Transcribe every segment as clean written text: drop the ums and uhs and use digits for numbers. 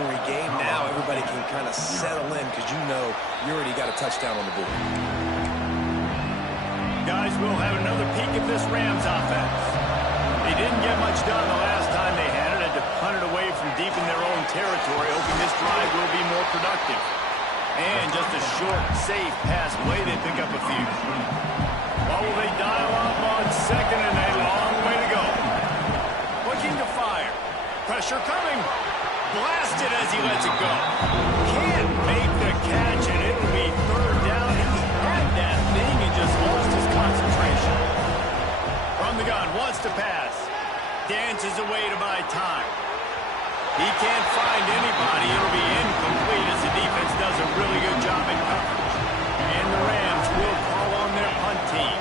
rivalry game. Now everybody can kind of settle in because you know you already got a touchdown on the board. Guys, we'll have another peek at this Rams offense. They didn't get much done the last time they had it. Had to punt it away from deep in their own territory, hoping this drive will be more productive. And just a short, safe pass away, they pick up a few. What will they dial up on second and a long way to go? Looking to fire. Pressure coming. Blasted as he lets it go. Can't make the catch, and it will be third down. He had that thing and just lost his concentration. From the gun, wants to pass. Dances away to buy time. He can't find anybody. It'll be incomplete as the defense does a really good job in coverage. And the Rams will call on their punt team.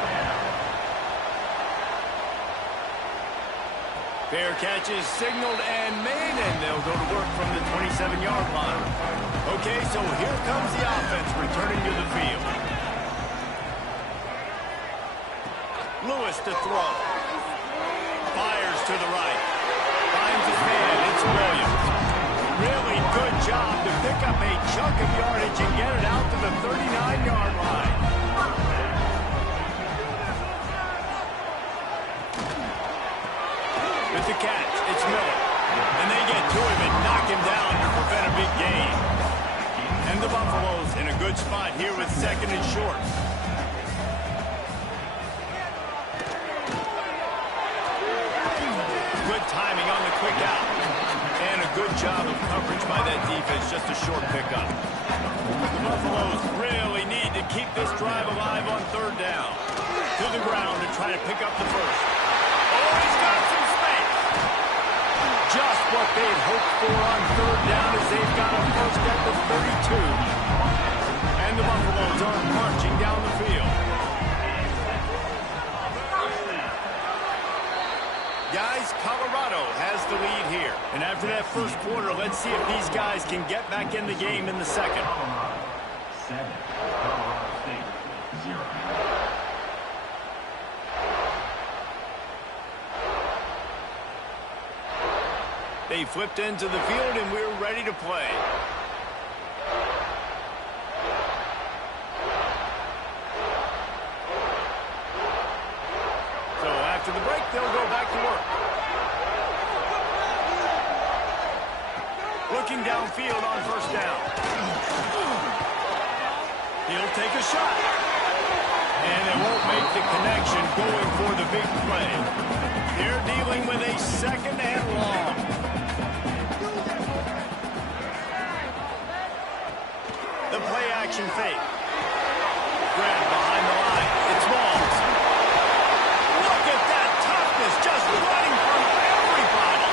Fair catch is signaled and made, and they'll go to work from the 27-yard line. Okay, so here comes the offense returning to the field. Lewis to throw. Fires to the right. Finds his man. It's Williams. Really good job to pick up a chunk of yardage and get it out to the 39-yard line. With the catch, it's Miller. And they get to him and knock him down to prevent a big gain. And the Buffaloes in a good spot here with second and short. Good timing on the quick out. And a good job of coverage by that defense, just a short pickup. The Buffaloes really need to keep this drive alive on third down. To the ground to try to pick up the first. Oh, he's got some space. Just what they'd hoped for on third down as they've got a first at the 32. And the Buffaloes are marching down the field. Guys, Colorado has the lead here. And after that first quarter, let's see if these guys can get back in the game in the second. 7, Colorado State, 0. They flipped into the field, and we're ready to play. So after the break, they'll go back to work. Looking downfield on first down. He'll take a shot. And it won't make the connection going for the big play. They're dealing with a second and long. The play-action fake. Grab behind the line. It's Walls. Look at that toughness, just running from everybody.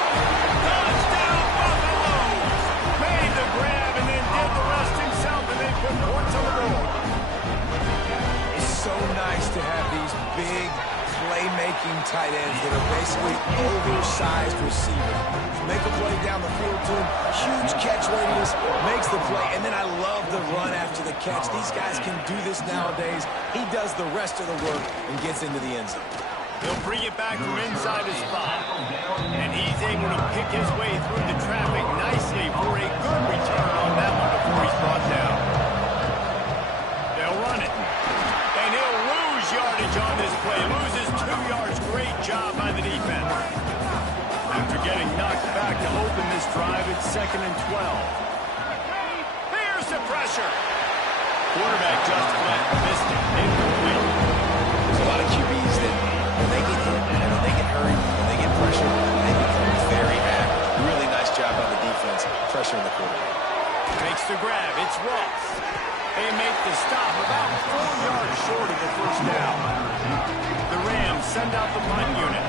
Touchdown, Buffaloes. Made the grab and then did the rest himself, and they put points on the board. It's so nice to have these big playmaking tight ends that are basically oversized receivers. Make a play down the field to him. Huge catch radius, makes the play, and then I love the run after the catch. These guys can do this nowadays. He does the rest of the work and gets into the end zone. He'll bring it back from inside his spot. And he's able to pick his way through the traffic nicely for a good return on that one before he's brought down. They'll run it. And he'll lose yardage on this play. Loses 2 yards. Great job by the defense. After getting knocked back to open this drive, it's 2nd and 12. Here's the pressure. Quarterback just missed it. Incomplete. There's a lot of QBs that when they get hit and when they get hurried, when they get pressure, they become very average. Really nice job by the defense, pressuring the quarterback. Makes the grab. It's Ross. They make the stop about 4 yards short of the first down. The Rams send out the punt unit.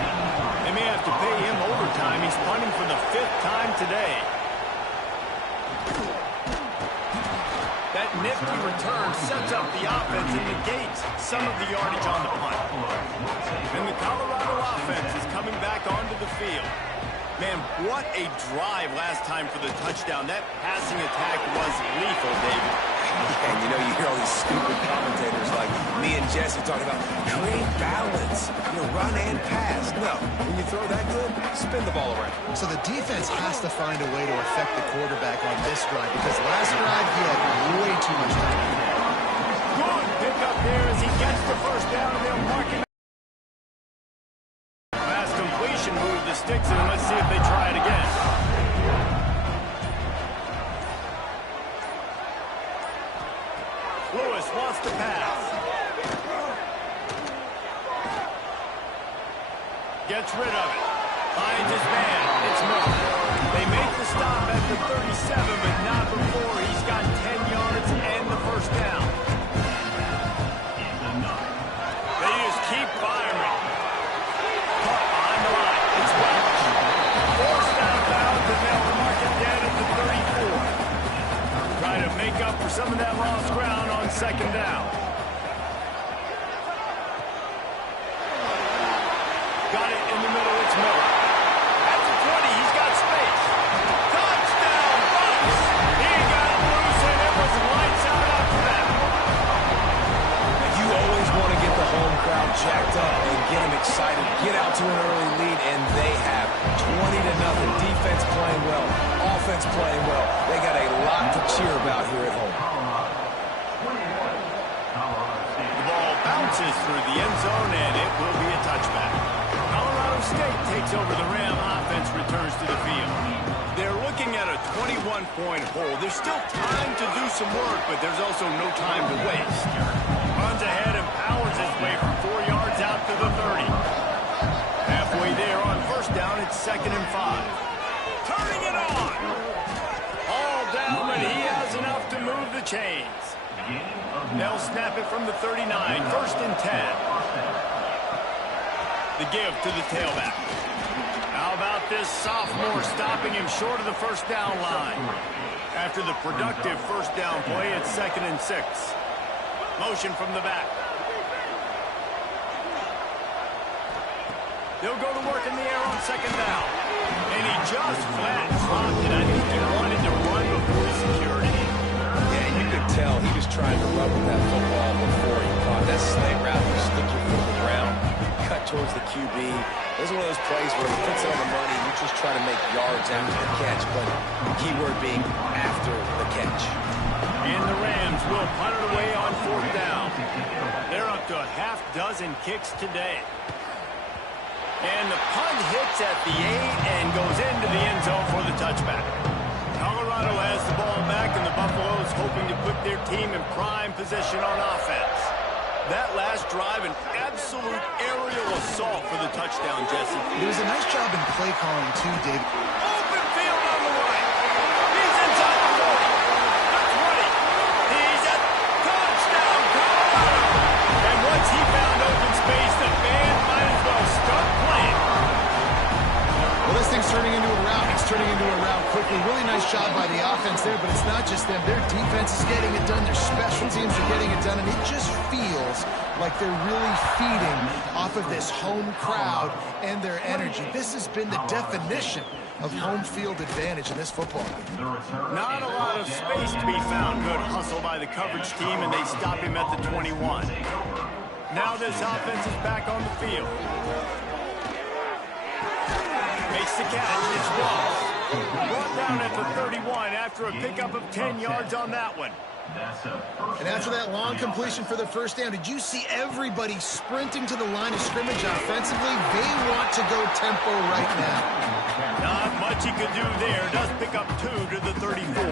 They may have to pay him overtime. He's punting for the 5th time today. That nifty return sets up the offense and negates some of the yardage on the punt. And the Colorado offense is coming back onto the field. Man, what a drive last time for the touchdown. That passing attack was lethal, David. And you know, you hear all these stupid commentators like me and Jesse talking about create balance, run and pass. No, when you throw that good, spin the ball around. So the defense has to find a way to affect the quarterback on this drive because last drive he had way too much time. Good pick up here as he gets the first down, and they'll mark him. Pass completion, move the sticks, and let's see if they try it again. Lewis wants to pass. Gets rid of it. Finds his man. It's Miller. They make the stop at the 37, but not before he's got 10 yards and the first down. They just keep firing. Caught behind the line. It's Welch. Forced out of bounds, and they'll mark it dead at the 34. Trying to make up for some of that lost ground on second down. Got it in the middle, it's Miller. At the 20, he's got space. Touchdown, Bucks! He got it loose, and it was lights out after that. You always want to get the home crowd jacked up and get them excited. Get out to an early lead, and they have 20-0. Defense playing well, offense playing well. They got a lot to cheer about here at home. The ball bounces through the end zone, and it will be a touchback. Colorado State takes over the Ram. Offense returns to the field. They're looking at a 21-point hole. There's still time to do some work, but there's also no time to waste. Runs ahead and powers his way for 4 yards out to the 30. Halfway there on first down, it's 2nd and 5. Turning it on! All down, but he has enough to move the chains. They'll snap it from the 39, 1st and 10. The give to the tailback. How about this sophomore stopping him short of the first down line? After the productive first down play, it's 2nd and 6. Motion from the back. They'll go to work in the air on second down. And he just flat dropped it. I think he wanted to run before he secured it. Yeah, you could tell he was trying to run with that football before he caught that slant route. You stick your foot in the ground, cut towards the QB. This is one of those plays where he puts it on the money and you just try to make yards after the catch, but the key word being after the catch. And the Rams will punt it away on 4th down. They're up to a half dozen kicks today. And the punt hits at the 8 and goes into the end zone for the touchback. Colorado has the ball back, and the Buffaloes hoping to put their team in prime position on offense. That last drive, an absolute aerial assault for the touchdown, Jesse. There was a nice job in play calling too, David. Open field on the right. He's inside the 40. The 20. He's at touchdown, Colorado. And once he found open space, the band might as well start playing. Well, this thing's turning into a rout. It's turning into a rout quickly. Really nice job by the offense there, but it's not just them. Their defense is getting it done. Their special teams are getting it done, and it just feels like they're really feeding off of this home crowd and their energy. This has been the definition of home field advantage in this football. Not a lot of space to be found. Good hustle by the coverage team, and they stop him at the 21. Now this offense is back on the field. Makes the catch. It's Ross. Brought down at the 31 after a pickup of 10 yards on that one. And after that long completion for the first down, did you see everybody sprinting to the line of scrimmage offensively? They want to go tempo right now. Not much he could do there. Does pick up 2 to the 34.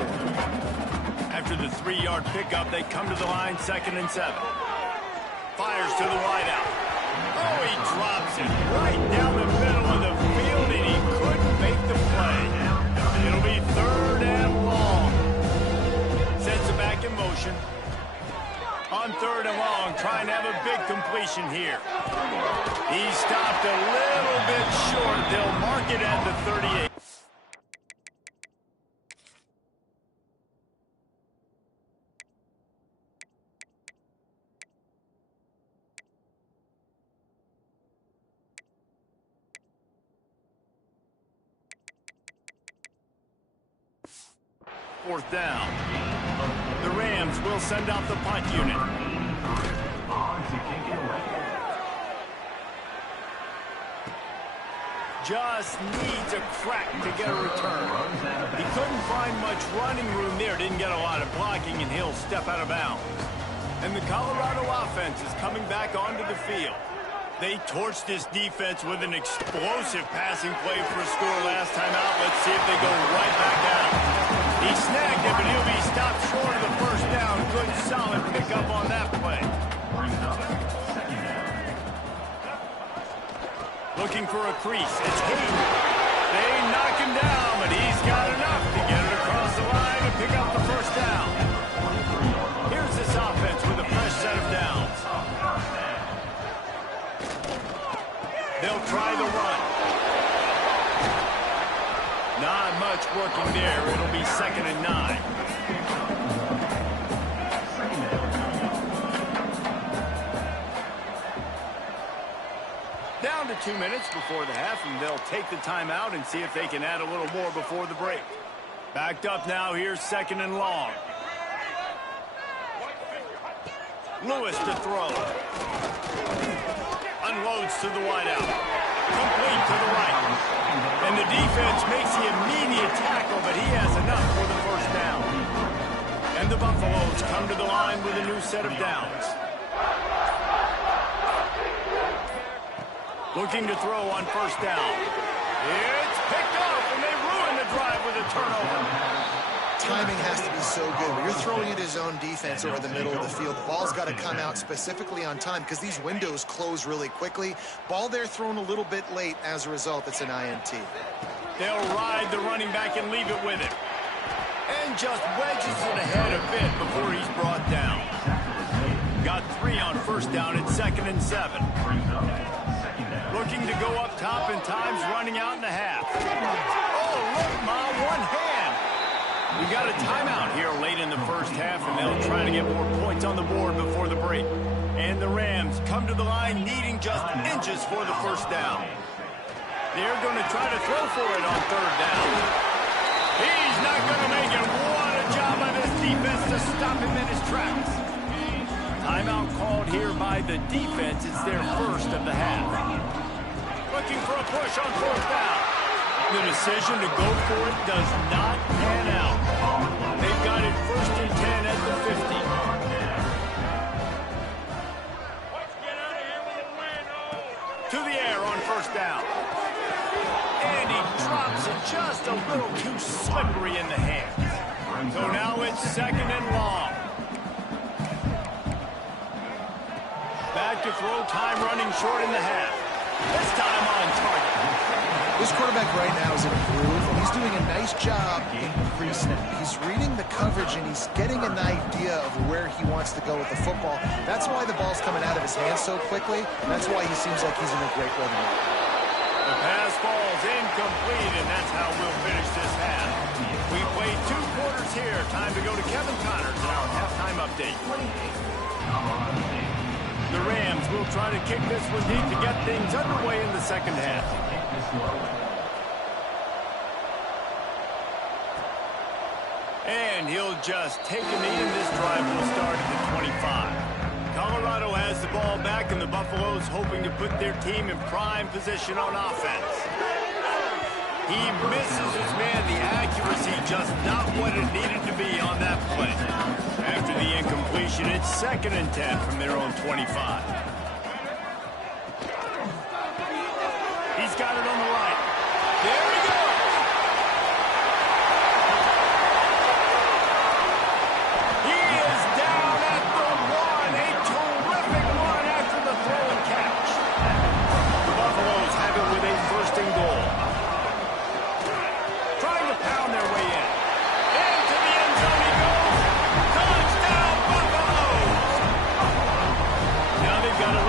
After the 3-yard pickup, they come to the line 2nd and 7. Fires to the wideout. Oh, he drops it right down the middle of the field, and he couldn't make the play. It'll be 3rd and long. Sets it back in motion. On 3rd and long, trying to have a big completion here. He stopped a little bit short. They'll mark it at the 38. 4th down. The Rams will send out the punt unit. On to kick it away. Just needs a crack to get a return. He couldn't find much running room there, didn't get a lot of blocking, and he'll step out of bounds. And the Colorado offense is coming back onto the field. They torched this defense with an explosive passing play for a score last time out. Let's see if they go right back at him. He snagged it, but he'll be stopped short of the first down. Good, solid pickup on that play. Brings up 2nd down. Looking for a crease. It's Hayden. They knock him down, but he's got enough to get it across the line and pick up the first down. Here's this offense with a fresh set of downs. They'll try the run. Not much working there. It'll be 2nd and 9. Down to 2 minutes before the half, and they'll take the timeout and see if they can add a little more before the break. Backed up now. Here's 2nd and long. Lewis to throw. Unloads to the wideout. Complete to the right. And the defense makes the immediate tackle, but he has enough for the first down. And the Buffaloes come to the line with a new set of downs. Looking to throw on first down. It's picked up, and they ruin the drive with a turnover. Timing has to be so good. When you're throwing at his own defense over the middle of the field, the ball's got to come out specifically on time because these windows close really quickly. Ball there thrown a little bit late. As a result, it's an INT. They'll ride the running back and leave it with him. And just wedges it ahead a bit before he's brought down. Got 3 on first down at 2nd and 7. Looking to go up top, and time's running out in the half. Oh, look, Ma, one hand. We got a timeout here late in the first half, and they'll try to get more points on the board before the break. And the Rams come to the line needing just inches for the first down. They're going to try to throw for it on 3rd down. He's not going to make it. What a job by this defense to stop him in his tracks. Timeout called here by the defense. It's their first of the half. Looking for a push on 4th down. The decision to go for it does not pan out. They've got it 1st and 10 at the 50. To the air on first down. And he drops it just a little too slippery in the hands. So now it's 2nd and long. Back to throw, time running short in the half. This time on target. This quarterback right now is in a groove, and he's doing a nice job in pre-snap. He's reading the coverage, and he's getting an idea of where he wants to go with the football. That's why the ball's coming out of his hands so quickly, and that's why he seems like he's in a great rhythm. The pass falls incomplete, and that's how we'll finish this half. We played 2 quarters here. Time to go to Kevin Connors in our halftime update. The Rams will try to kick this one deep to get things underway in the second half. And he'll just take a knee, and this drive will start at the 25. Colorado has the ball back, and the Buffaloes hoping to put their team in prime position on offense. He misses his man. The accuracy just not what it needed to be on that play. After the incompletion, it's 2nd and 10 from their own 25. He's got it on the right. There he goes. He is down at the 1. A terrific run after the throw and catch. The Buffaloes have it with a 1st and goal. Trying to pound their way in. Into the end zone he goes. Touchdown, Buffaloes! Now they've got a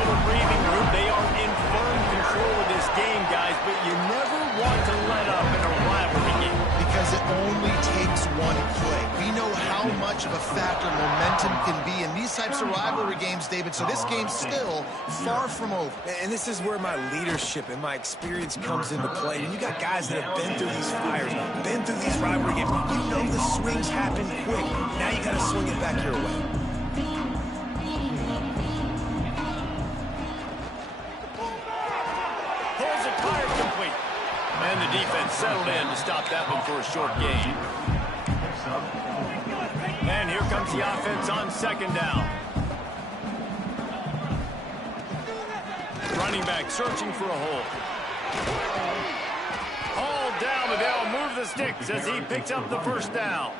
much of a factor momentum can be in these types of rivalry games, David. So this game's still far from over. And this is where my leadership and my experience comes into play. And you got guys that have been through these fires, been through these rivalry games. You know the swings happen quick. Now you got to swing it back your way. Pulls it, fired complete. And the defense settled in to stop that one for a short gain. And here comes the offense on second down. Running back searching for a hole. Hauled down, but they'll move the sticks as he picks up the first down.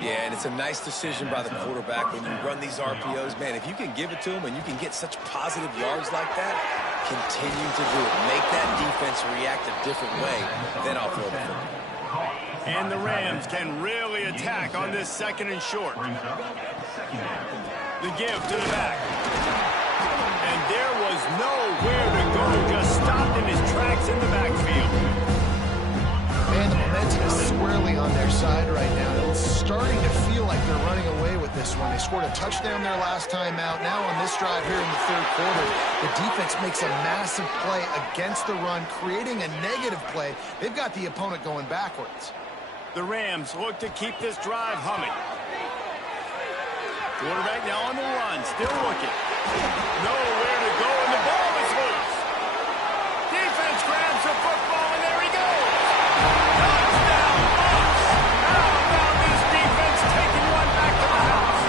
Yeah, and it's a nice decision by the quarterback when you run these RPOs. Man, if you can give it to him and you can get such positive yards like that, continue to do it. Make that defense react a different way, then I'll throw the football. And the Rams can really attack on this second and short. The give to the back. And there was nowhere to go. Just stopped in his tracks in the backfield. Man, the momentum is squarely on their side right now. It's starting to feel like they're running away with this one. They scored a touchdown their last time out. Now on this drive here in the third quarter, the defense makes a massive play against the run, creating a negative play. They've got the opponent going backwards. The Rams look to keep this drive humming. Quarterback now on the run, still looking. Nowhere to go, and the ball is loose. Defense grabs the football, and there he goes. Touchdown, Bucs. How about this defense taking one back to the house?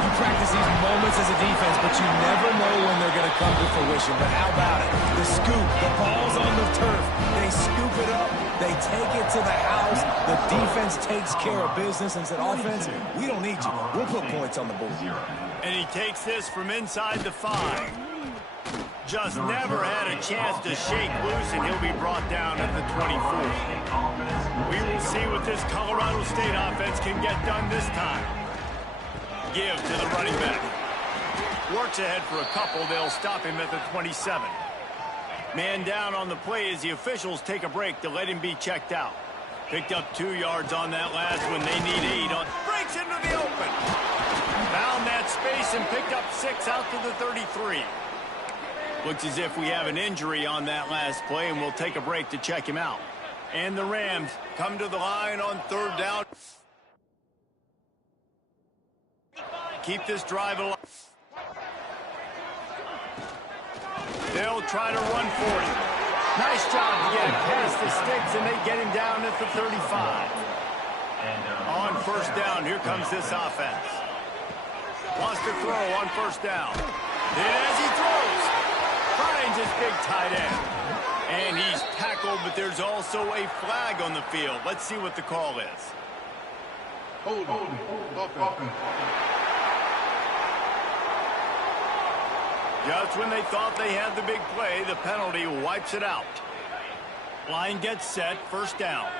You practice these moments as a defense, but you never know when they're going to come to fruition. But how about it? The scoop, the ball's on the turf. They scoop it up. They take it to the house. The defense takes care of business and said, offense, we don't need you. We'll put points on the board. And he takes this from inside the 5. Just never had a chance to shake loose, and he'll be brought down at the 24. We will see what this Colorado State offense can get done this time. Give to the running back. Works ahead for a couple. They'll stop him at the 27. Man down on the play as the officials take a break to let him be checked out. Picked up 2 yards on that last one. They need 8 on. Breaks into the open. Found that space and picked up 6 out to the 33. Looks as if we have an injury on that last play, and we'll take a break to check him out. And the Rams come to the line on third down. Keep this drive alive. They'll try to run for it. Nice job to get it past the sticks, and they get him down at the 35. On first down, here comes this offense. Wants to throw on first down. And as he throws, finds his big tight end. And he's tackled, but there's also a flag on the field. Let's see what the call is. Hold on. Just when they thought they had the big play, the penalty wipes it out. Line gets set, first down.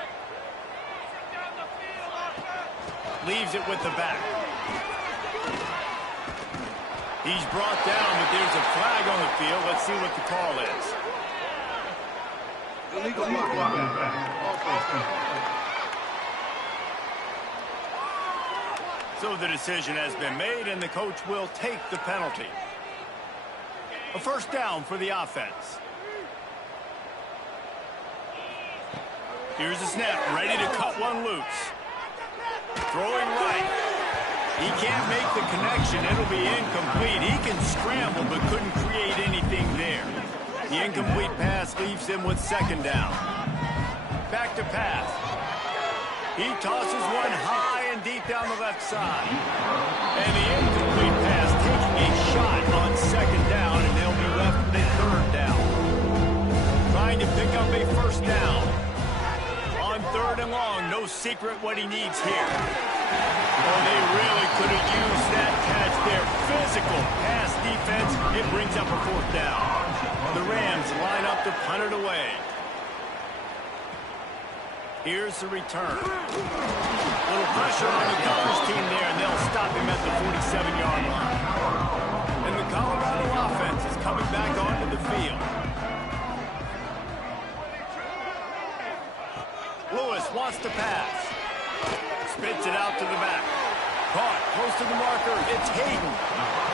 Leaves it with the back. He's brought down, but there's a flag on the field. Let's see what the call is. So the decision has been made, and the coach will take the penalty. A first down for the offense. Here's the snap, ready to cut one loose. Throwing right. He can't make the connection. It'll be incomplete. He can scramble, but couldn't create anything there. The incomplete pass leaves him with second down. Back to pass. He tosses one high and deep down the left side. And the incomplete pass taking a shot on second down, and they'll be left with a third down. Trying to pick up a first down. On third and long, no secret what he needs here. Oh, they really could have used that catch there. Physical pass defense. It brings up a fourth down. The Rams line up to punt it away. Here's the return. Little pressure on the Gophers team there, and they'll stop him at the 47-yard line. And the Colorado offense is coming back onto the field. Lewis wants to pass. spits it out to the back. Caught close to the marker. It's Hayden.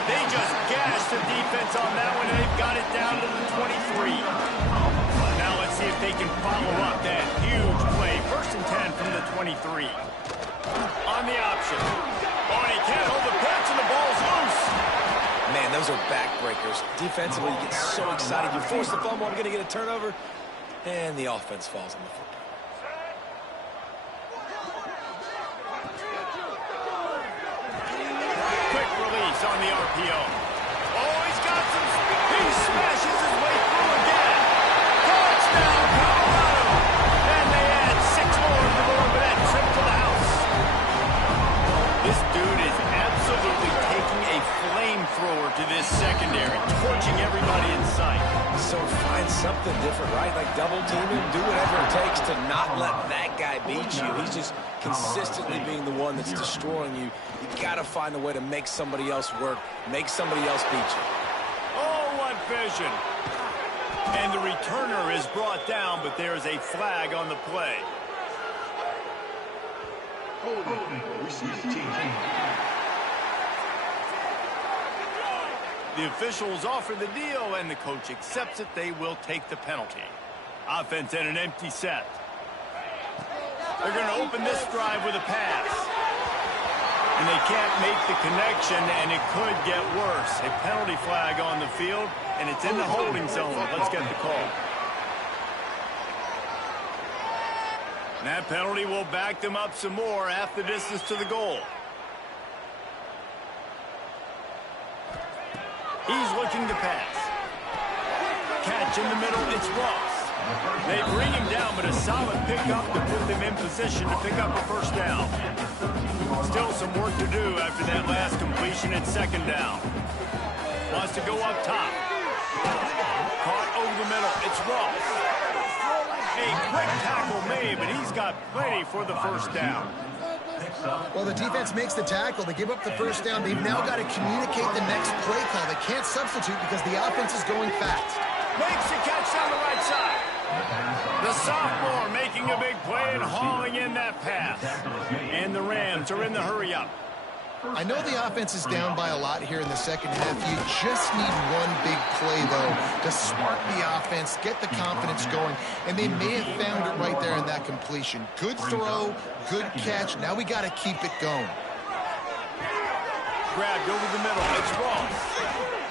They just gashed the defense on that one, and they've got it down to the 23. Now let's see if they can follow up that huge play. 1st and 10 from the 23. On the option. Oh, and he can't hold the pitch, and the ball's loose. Man, those are backbreakers. Defensively, you get so excited. You force the fumble, I'm going to get a turnover, and the offense falls on the football. Quick release on the RPO. Oh, he's got some speed. He smashes his way through again. Touchdown, Colorado. And they add 6 more to go over that trip to the house. This dude is absolutely taking a flamethrower to this secondary, torching everybody in sight. So find something different, right? Like double team him, do whatever it takes to not let that guy beat you. He's just consistently being the one that's destroying you. You got to find a way to make somebody else work, make somebody else beat you. Oh, what vision. And the returner is brought down, but there's a flag on the play. The officials offer the deal, and the coach accepts it. They will take the penalty. Offense in an empty set. They're going to open this drive with a pass. And they can't make the connection, and it could get worse. A penalty flag on the field, and it's in the holding zone. Let's get the call. And that penalty will back them up some more, half the distance to the goal. He's looking to pass. Catch in the middle, it's Ross. They bring him down, but a solid pickup to put them in position to pick up a 1st down. Still some work to do after that last completion at 2nd down. Wants to go up top. Caught over the middle, it's Ross. A quick tackle made, but he's got plenty for the 1st down. Well, the defense makes the tackle. They give up the 1st down. They've now got to communicate the next play call. They can't substitute because the offense is going fast. Makes the catch down the right side. The sophomore making a big play and hauling in that pass. And the Rams are in the hurry-up. I know the offense is down by a lot here in the 2nd half. You just need one big play, though, to spark the offense, get the confidence going, and they may have found it right there in that completion. Good throw, good catch. Now we got to keep it going. Grabbed over the middle. It's Ross.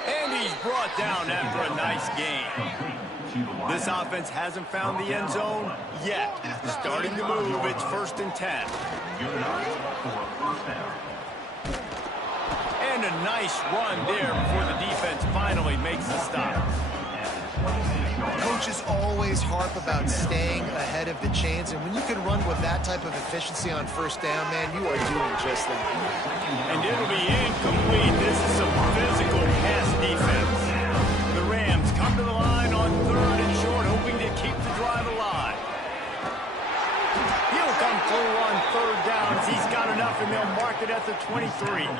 And he's brought down after a nice gain. This offense hasn't found the end zone yet. Starting to move. It's 1st and 10. And a nice run there before the defense finally makes the stop. Coaches always harp about staying ahead of the chains, and when you can run with that type of efficiency on 1st down, man, you are doing just that. And it'll be incomplete. This is some physical pass defense. The Rams come to the line on 3rd and short, hoping to keep the drive alive. He'll come through on 3rd downs. He's got enough, and they'll mark it at the 23.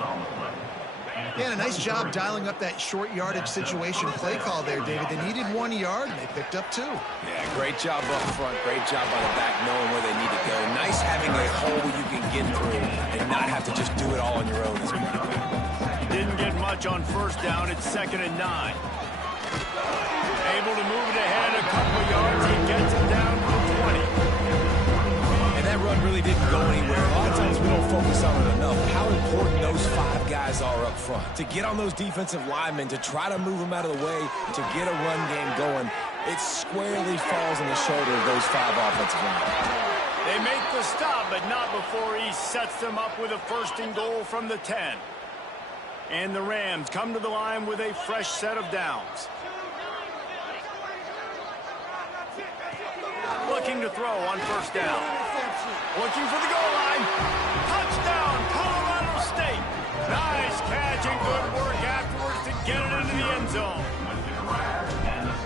Yeah, a nice job dialing up that short yardage situation play call there, David. They needed 1 yard, and they picked up 2. Yeah, great job up front. Great job by the back knowing where they need to go. Nice having a hole you can get through and not have to just do it all on your own. Didn't get much on 1st down. It's 2nd and 9. Able to move it ahead a couple of yards. He gets it down to the 20. And that run really didn't go anywhere. A lot of times we don't focus on it enough. How important those 5 guys are up front. To get on those defensive linemen, to try to move them out of the way, to get a run game going, it squarely falls on the shoulder of those 5 offensive linemen. They make the stop, but not before he sets them up with a 1st and goal from the 10. And the Rams come to the line with a fresh set of downs. Looking to throw on 1st down. Looking for the goal line. Touchdown, Colorado State. Nice catch and good work afterwards to get it into the end zone.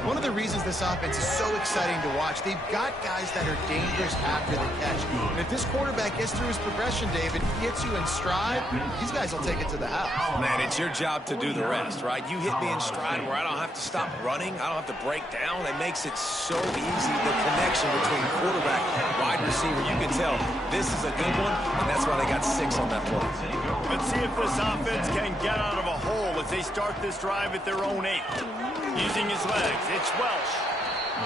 One of the reasons this offense is so exciting to watch, they've got guys that are dangerous after the catch. And if this quarterback gets through his progression, David, gets you in stride, these guys will take it to the house. Man, it's your job to do the rest, right? You hit me in stride where I don't have to stop running. I don't have to break down. It makes it so easy, the connection between quarterback and wide receiver. You can tell This is a good one, and that's why they got 6 on that play. Let's see if this offense can get out of a hole as they start this drive at their own 8. Using his legs, it's Welsh.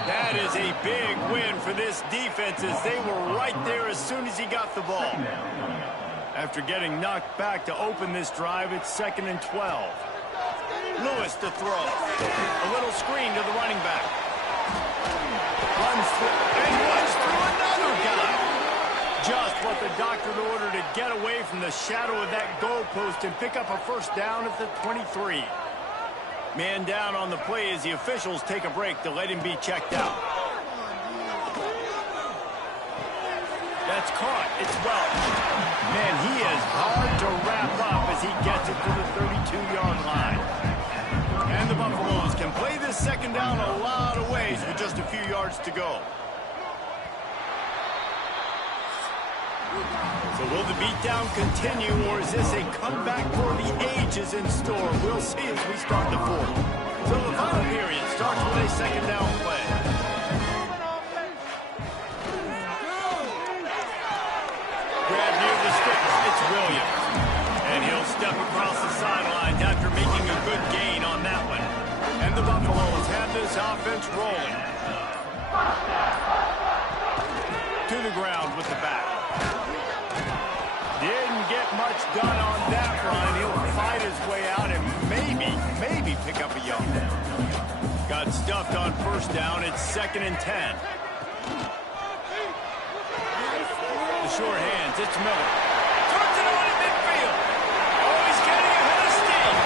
That is a big win for this defense as they were right there as soon as he got the ball. After getting knocked back to open this drive, it's 2nd and 12. Lewis to throw. A little screen to the running back. Runs through another guy. Just what the doctor ordered to get away from the shadow of that goalpost and pick up a first down at the 23. Man down on the play as the officials take a break to let him be checked out. That's caught. It's Welch. Man, he is hard to wrap up as he gets it to the 32-yard line. And the Buffaloes can play this second down a lot of ways with just a few yards to go. So will the beatdown continue, or is this a comeback for the ages in store? We'll see as we start the 4th. So the final period starts with a second down play. Grab near the sticks, it's Williams. And he'll step across the sidelines after making a good gain on that one. And the Buffaloes have this offense rolling. To the ground with the back. Didn't get much done on that run. He'll fight his way out and maybe pick up a yard. Got stuffed on first down. It's 2nd and 10. The short hands. It's Miller. Turns it on in midfield. Oh, he's getting ahead of steam.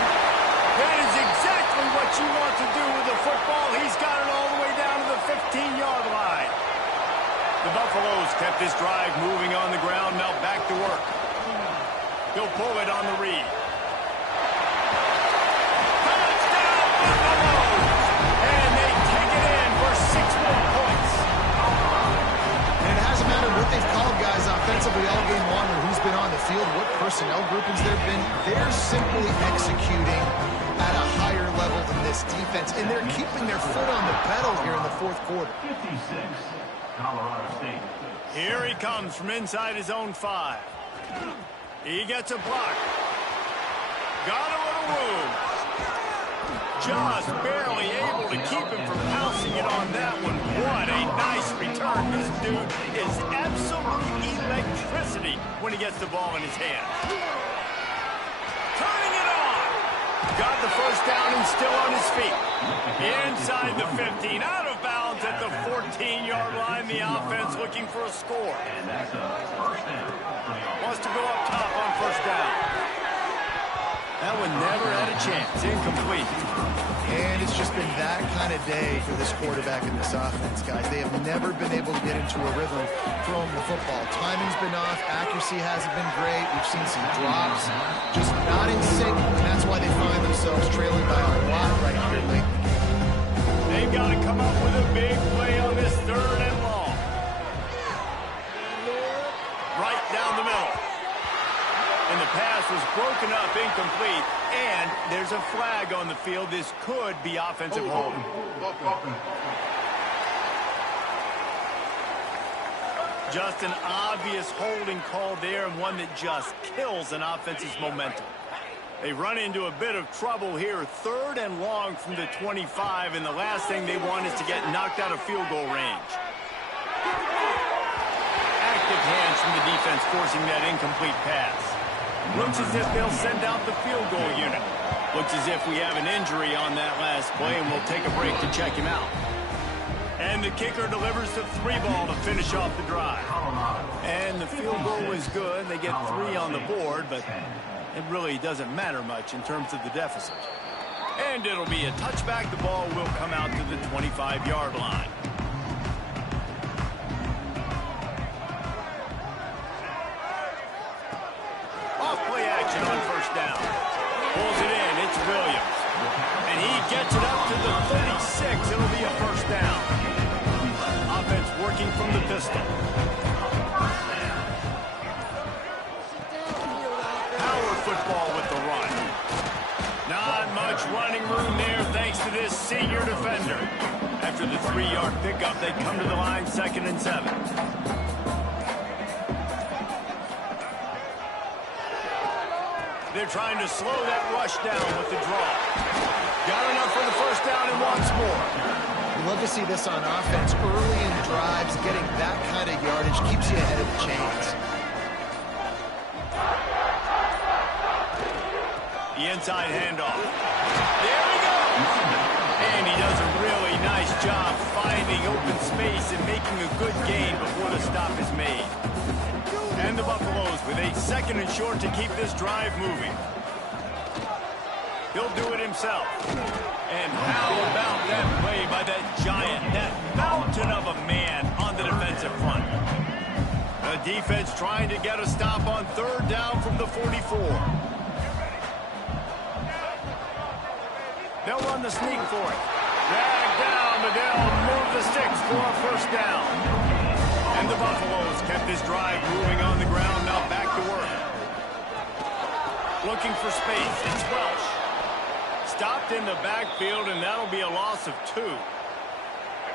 That is exactly what you want to do with the football. He's got it all the way down to the 15-yard line. The Buffaloes kept this drive moving on the ground. Now back to work. He'll pull it on the read. Touchdown, Buffaloes! And they take it in for 6 more points. And it hasn't mattered what they've called guys offensively all game long or who's been on the field, what personnel groupings there have been. They're simply executing at a higher level than this defense, and they're keeping their foot on the pedal here in the 4th quarter. 56, Colorado State. Here he comes from inside his own 5. He gets a block. Got a little room. Just barely able to keep him from pouncing it on that one. What a nice return. This dude is absolute electricity when he gets the ball in his hand. Turning it on. Got the first down and still on his feet. Inside the 15. Out of bounds at the 14-yard line. The offense looking for a score. And that's a first down. Wants to go up top on first down. That one never had a chance. Incomplete. And it's just been that kind of day for this quarterback and this offense, guys. They have never been able to get into a rhythm throwing the football. Timing's been off. Accuracy hasn't been great. We've seen some drops. Just not in sync, and that's why they find themselves trailing by a lot right here lately. They've got to come up with a big play on this 3rd and long. Right down the middle. And the pass was broken up, incomplete, and there's a flag on the field. This could be offensive holding. Just an obvious holding call there, and one that just kills an offense's momentum. They run into a bit of trouble here, 3rd and long from the 25, and the last thing they want is to get knocked out of field goal range. Active hands from the defense forcing that incomplete pass. Looks as if they'll send out the field goal unit. Looks as if we have an injury on that last play, and we'll take a break to check him out. And the kicker delivers the 3-ball to finish off the drive. And the field goal was good. They get 3 on the board, but it really doesn't matter much in terms of the deficit. And it'll be a touchback. The ball will come out to the 25-yard line. Off-play action on first down. Pulls it in. It's Williams. And he gets it up to the 36. It'll be a first down. Offense working from the pistol. Power football with the run. Not much running room there thanks to this senior defender. After the 3-yard pickup, they come to the line 2nd and 7. They're trying to slow that rush down with the draw. Got enough for the first down and wants more. You love to see this on offense. Early in drives, getting that kind of yardage keeps you ahead of the chains. The inside handoff. There we go! And he does a really nice job finding open space and making a good gain before the stop is made. And the Buffaloes with a 2nd and short to keep this drive moving. He'll do it himself. And how about that play by that giant, that mountain of a man on the defensive front? The defense trying to get a stop on 3rd down from the 44. They'll run the sneak for it. Drag down, but they'll move the sticks for a first down. And the Buffaloes kept this drive moving on the ground, now back to work. Looking for space, it's Welsh. Stopped in the backfield, and that'll be a loss of 2.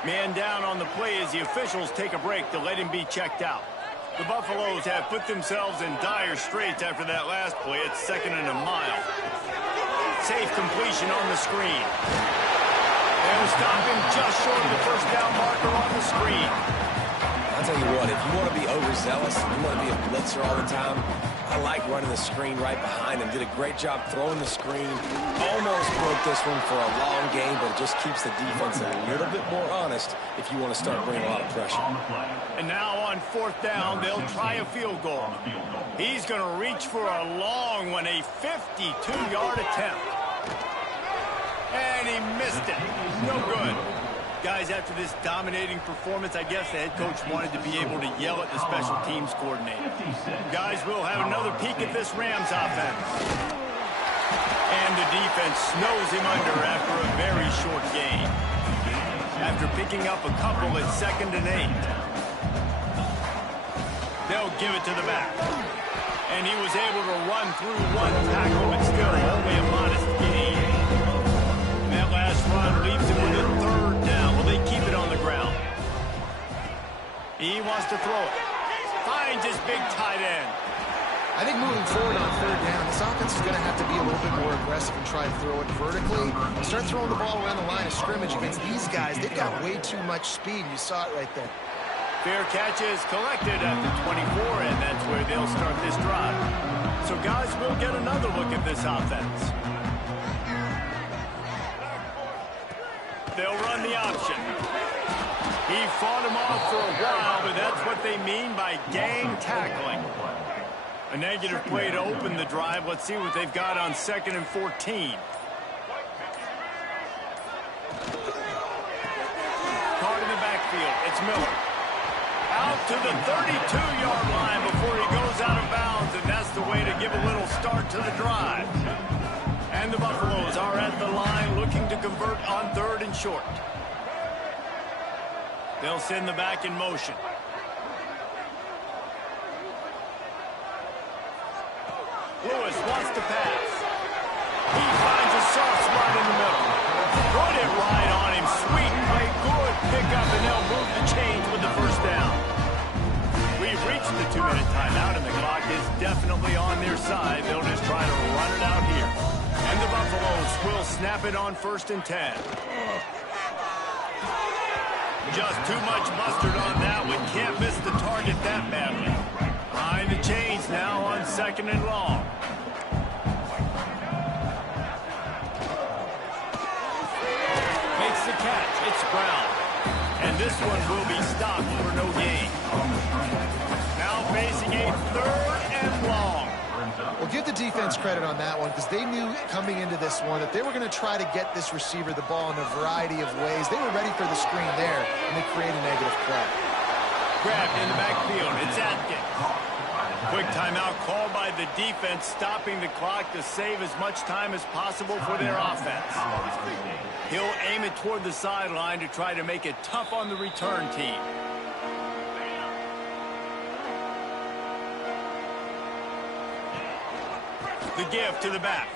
Man down on the play as the officials take a break to let him be checked out. The Buffaloes have put themselves in dire straits after that last play. It's 2nd and a mile. Safe completion on the screen. They'll stop him just short of the first down marker on the screen. I'll tell you what, if you want to be overzealous, you want to be a blitzer all the time, I like running the screen right behind him. Did a great job throwing the screen. Almost broke this one for a long game, but it just keeps the defense a little bit more honest if you want to start bringing a lot of pressure. And now on 4th down, they'll try a field goal. He's going to reach for a long one, a 52-yard attempt. And he missed it. No good. Guys, after this dominating performance, I guess the head coach wanted to be able to yell at the special teams coordinator. Guys, we'll have another peek at this Rams offense. And the defense snows him under after a very short gain. After picking up a couple at 2nd and 8. They'll give it to the back. And he was able to run through 1 tackle, but still only a modest gain. And that last run leaves him with a 3rd down. Will they keep it on the ground? He wants to throw it. Finds his big tight end. I think moving forward on 3rd down, this offense is going to have to be a little bit more aggressive and try to throw it vertically. Start throwing the ball around the line of scrimmage against these guys. They've got way too much speed. You saw it right there. Fair catch is collected at the 24, and that's where they'll start this drive. So, guys, we'll get another look at this offense. They'll run the option. He fought him off for a while, but that's what they mean by gang tackling. A negative play to open the drive. Let's see what they've got on 2nd and 14. Caught in the backfield. It's Miller. Out to the 32-yard line before he goes out of bounds, and that's the way to give a little start to the drive. And the Buffaloes are at the line looking to convert on 3rd and short. They'll send the back in motion. Lewis wants to pass. He finds a soft spot in the middle. Put it right on him. Sweet play, good pickup, and they'll move the chains with the first down. We've reached the 2-minute timeout, and the clock is definitely on their side. They'll just try to run it out here. And the Buffaloes will snap it on 1st and 10. Just too much mustard on that one. Can't miss the target that badly. Behind the chains now on 2nd and long. Makes the catch. It's Brown. And this one will be stopped for no gain. Now facing a 3rd and long. Well, give the defense credit on that one because they knew coming into this one that they were going to try to get this receiver the ball in a variety of ways. They were ready for the screen there, and they create a negative play. Grabbed in the backfield. It's Atkins. Quick timeout called by the defense, stopping the clock to save as much time as possible for their offense. He'll aim it toward the sideline to try to make it tough on the return team. The give to the back.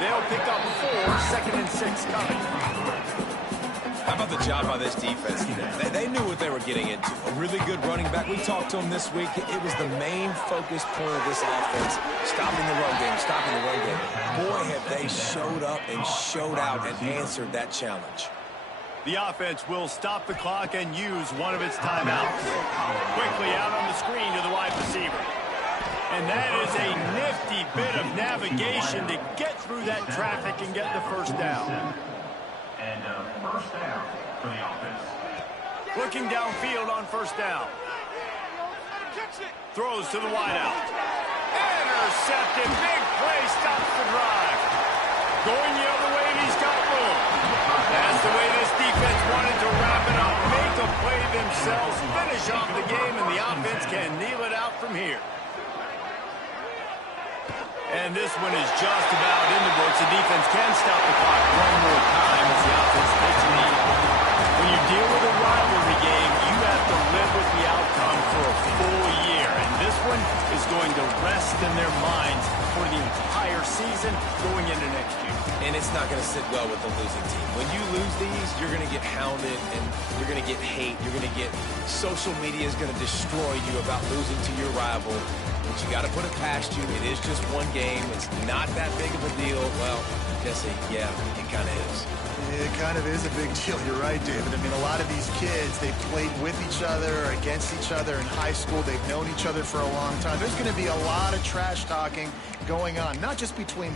They'll pick up 4, 2nd and 6 coming. about the job by this defense? They knew what they were getting into. A really good running back. We talked to him this week. It was the main focus point of this offense, stopping the run game, stopping the run game. Boy, have they showed up and showed out and answered that challenge. The offense will stop the clock and use one of its timeouts. Quickly out on the screen to the wide receiver. And that is a nifty bit of navigation to get through that traffic and get the first down. And first down for the offense. Looking downfield on first down. Throws to the wideout. Intercepted. Big play stops the drive. Going the other way, and he's got room. That's the way this defense wanted to wrap it up. Make a play themselves, finish off the game, and the offense can kneel it out from here. And this one is just about in the books. The defense can stop the clock one more time as the offense takes a lead. When you deal with a rivalry game, you have to live with the outcome for a full year. And this one is going to rest in their minds for the entire season going into next year. And it's not going to sit well with the losing team. When you lose these, you're going to get hounded and you're going to get hate. You're going to get social media is going to destroy you about losing to your rival. But you got to put it past you. It is just one game. It's not that big of a deal. Well, Jesse, yeah, it kind of is. It kind of is a big deal. You're right, David. I mean, a lot of these kids, they've played with each other or against each other in high school. They've known each other for a long time. There's going to be a lot of trash talking going on, not just between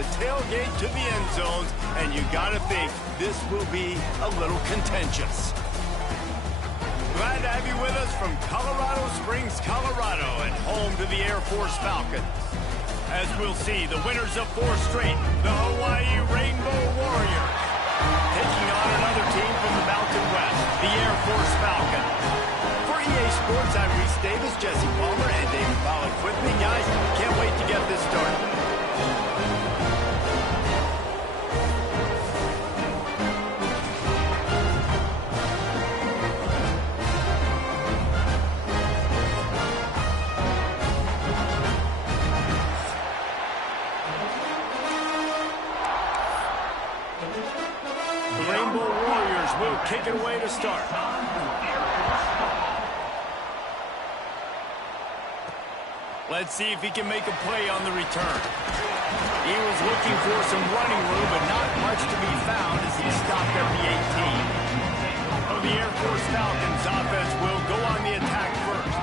the tailgate to the end zones, and you got to think this will be a little contentious. Glad to have you with us from Colorado Springs, Colorado, and home to the Air Force Falcons. As we'll see, the winners of 4 straight, the Hawaii Rainbow Warriors, taking on another team from the Mountain West, the Air Force Falcons. For EA Sports, I'm Reese Davis, Jesse Palmer, and David Pollack with me. Guys, can't wait to get this started. The Rainbow Warriors will kick it away to start. Let's see if he can make a play on the return. He was looking for some running room, but not much to be found as he stopped at the 18. Oh, the Air Force Falcons offense will go on the attack first.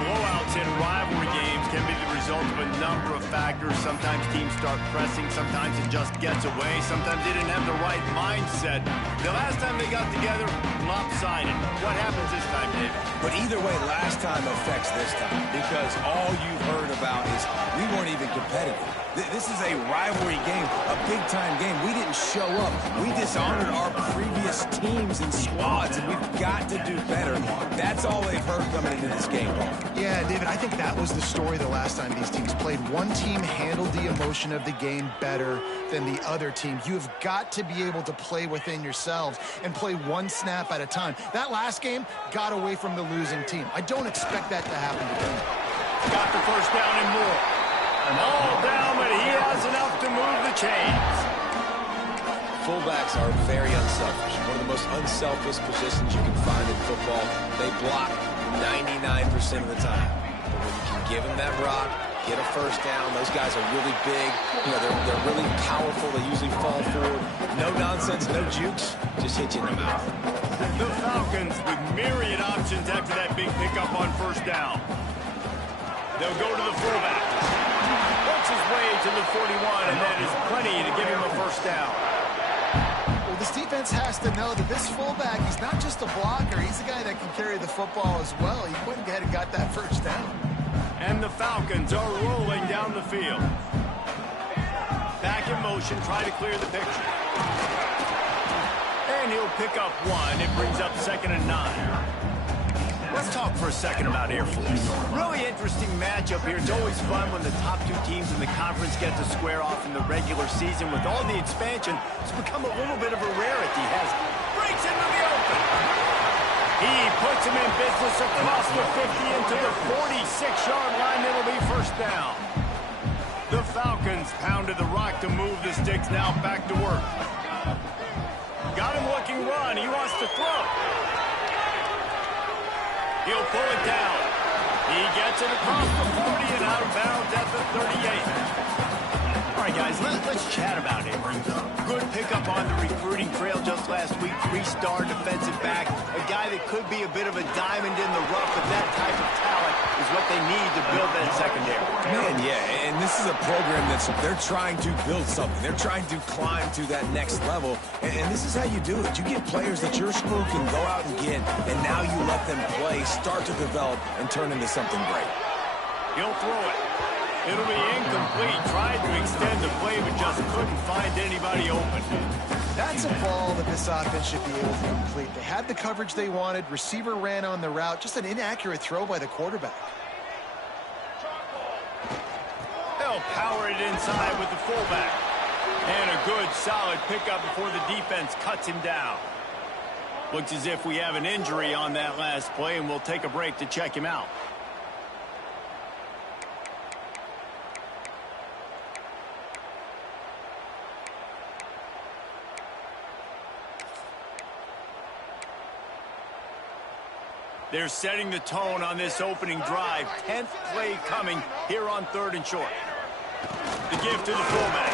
Blowouts in rivalry games can be the result of a number of factors. Sometimes teams start pressing, sometimes it just gets away, sometimes they didn't have the right mindset. The last time they got together, lopsided. What happens this time, David? But either way, last time affects this time because all you've heard about is we weren't even competitive. This is a rivalry game, a big-time game. We didn't show up. We dishonored our previous teams and squads, and we've got to do better. That's all they've heard coming into this game. Yeah, David, I think that was the story the last time these teams played. One team handled the emotion of the game better than the other team. You have got to be able to play within yourselves and play one snap at a time. That last game got away from the losing team. I don't expect that to happen today. Got the first down and more. All down, but he has enough to move the chains. Fullbacks are very unselfish. One of the most unselfish positions you can find in football. They block 99% of the time. But when you can give them that rock, get a first down, those guys are really big. You know, they're really powerful. They usually fall forward. No nonsense, no jukes. Just hit you in the mouth. The Falcons with myriad options after that big pickup on first down. They'll go to the fullback. Works his way to the 41, and that is plenty to give him a first down. Well, this defense has to know that this fullback, he's not just a blocker. He's a guy that can carry the football as well. He went ahead and got that first down. And the Falcons are rolling down the field. Back in motion, try to clear the picture. And he'll pick up 1. It brings up 2nd and 9. Let's talk for a second about Air Force. Really interesting matchup here. It's always fun when the top 2 teams in the conference get to square off in the regular season. With all the expansion, it's become a little bit of a rarity. Breaks into the open. He puts him in business across the 50 into the 46-yard line. It'll be first down. The Falcons pounded the rock to move the sticks. Now back to work. Got him looking run. He wants to throw. He'll pull it down. He gets it across the 40 and out of bounds at the 38. All right, guys, let's chat about it. Good pickup on the recruiting trail just last week. 3-star defensive back. A guy that could be a bit of a diamond in the rough, but that type of talent is what they need to build that secondary. Man, yeah, and this is a program they're trying to build something. They're trying to climb to that next level, and this is how you do it. You get players that your school can go out and get, and now you let them play, start to develop, and turn into something great. He'll throw it. It'll be incomplete. Tried to extend the play, but just couldn't find anybody open. That's a ball that this offense should be able to complete. They had the coverage they wanted. Receiver ran on the route. Just an inaccurate throw by the quarterback. They'll power it inside with the fullback. And a good, solid pickup before the defense cuts him down. Looks as if we have an injury on that last play, and we'll take a break to check him out. They're setting the tone on this opening drive. 10th play coming here on 3rd and short. The give to the fullback.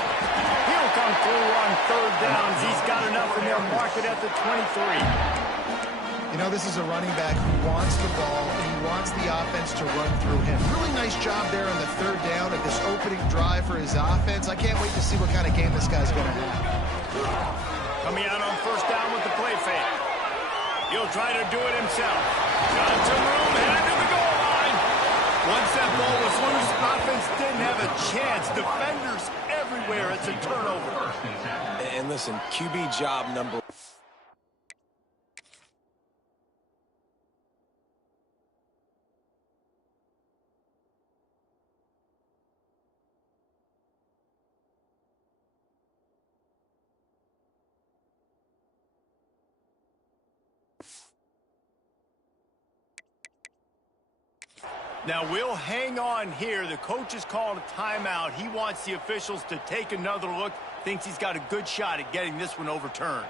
He'll come through on 3rd downs. He's got enough in there. Mark it at the 23. You know, this is a running back who wants the ball, and he wants the offense to run through him. Really nice job there on the third down of this opening drive for his offense. I can't wait to see what kind of game this guy's going to have. Coming out on first down with the play fake. He'll try to do it himself. Got some room, headed to the goal line. Once that ball was loose, offense didn't have a chance. Defenders everywhere. It's a turnover. And listen, QB job number... Now, we'll hang on here. The coach has called a timeout. He wants the officials to take another look. Thinks he's got a good shot at getting this one overturned.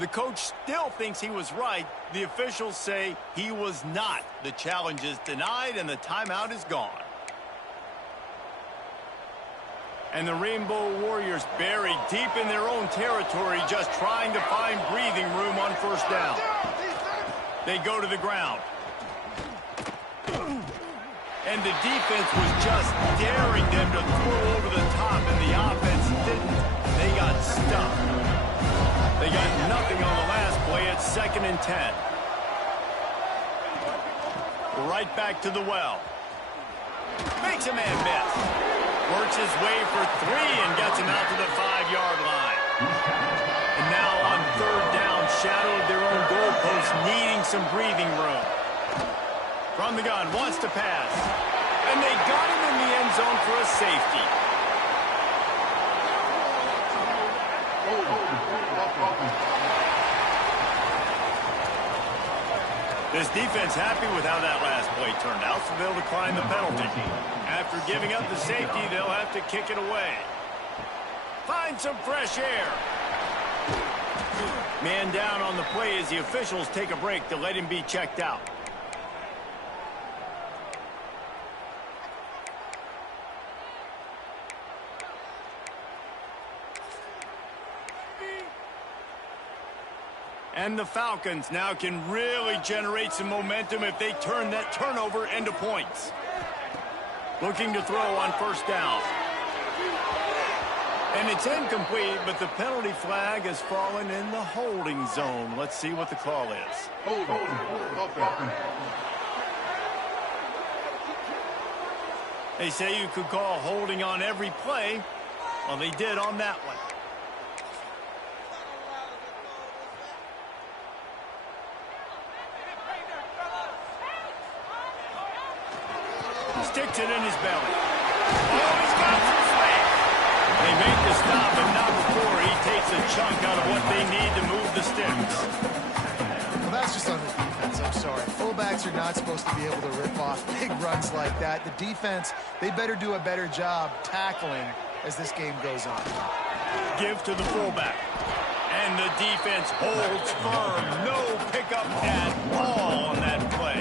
The coach still thinks he was right. The officials say he was not. The challenge is denied, and the timeout is gone. And the Rainbow Warriors buried deep in their own territory, just trying to find breathing room on first down. They go to the ground. And the defense was just daring them to throw over the top, and the offense didn't. They got stuck. They got nothing on the last play. It's 2nd and 10. Right back to the well. Makes a man miss. Works his way for 3 and gets him out to the 5-yard line. And now on third down, shadow of their own goalpost, needing some breathing room. From the gun, wants to pass. And they got him in the end zone for a safety. This defense happy with how that last play turned out, so they'll decline the penalty. After giving up the safety, they'll have to kick it away. Find some fresh air. Man down on the play as the officials take a break to let him be checked out. And the Falcons now can really generate some momentum if they turn that turnover into points. Looking to throw on first down. And it's incomplete, but the penalty flag has fallen in the holding zone. Let's see what the call is. They say you could call holding on every play. Well, they did on that one. Sticks it in his belly. Oh, he's got some slack. They make the stop, but not before he takes a chunk out of what they need to move the sticks. Well, that's just on the defense. I'm sorry. Fullbacks are not supposed to be able to rip off big runs like that. The defense, they better do a better job tackling as this game goes on. Give to the fullback. And the defense holds firm. No pickup at all on that play.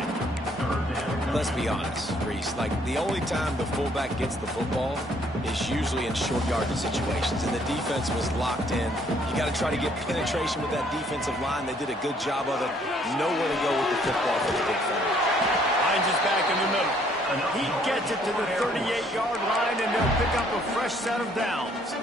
Let's be honest, Reese. Like, the only time the fullback gets the football is usually in short yardage situations, and the defense was locked in. You got to try to get penetration with that defensive line. They did a good job of it. Nowhere to go with the football for the big fella. Hines is back in the middle. He gets it to the 38-yard line, and they'll pick up a fresh set of downs.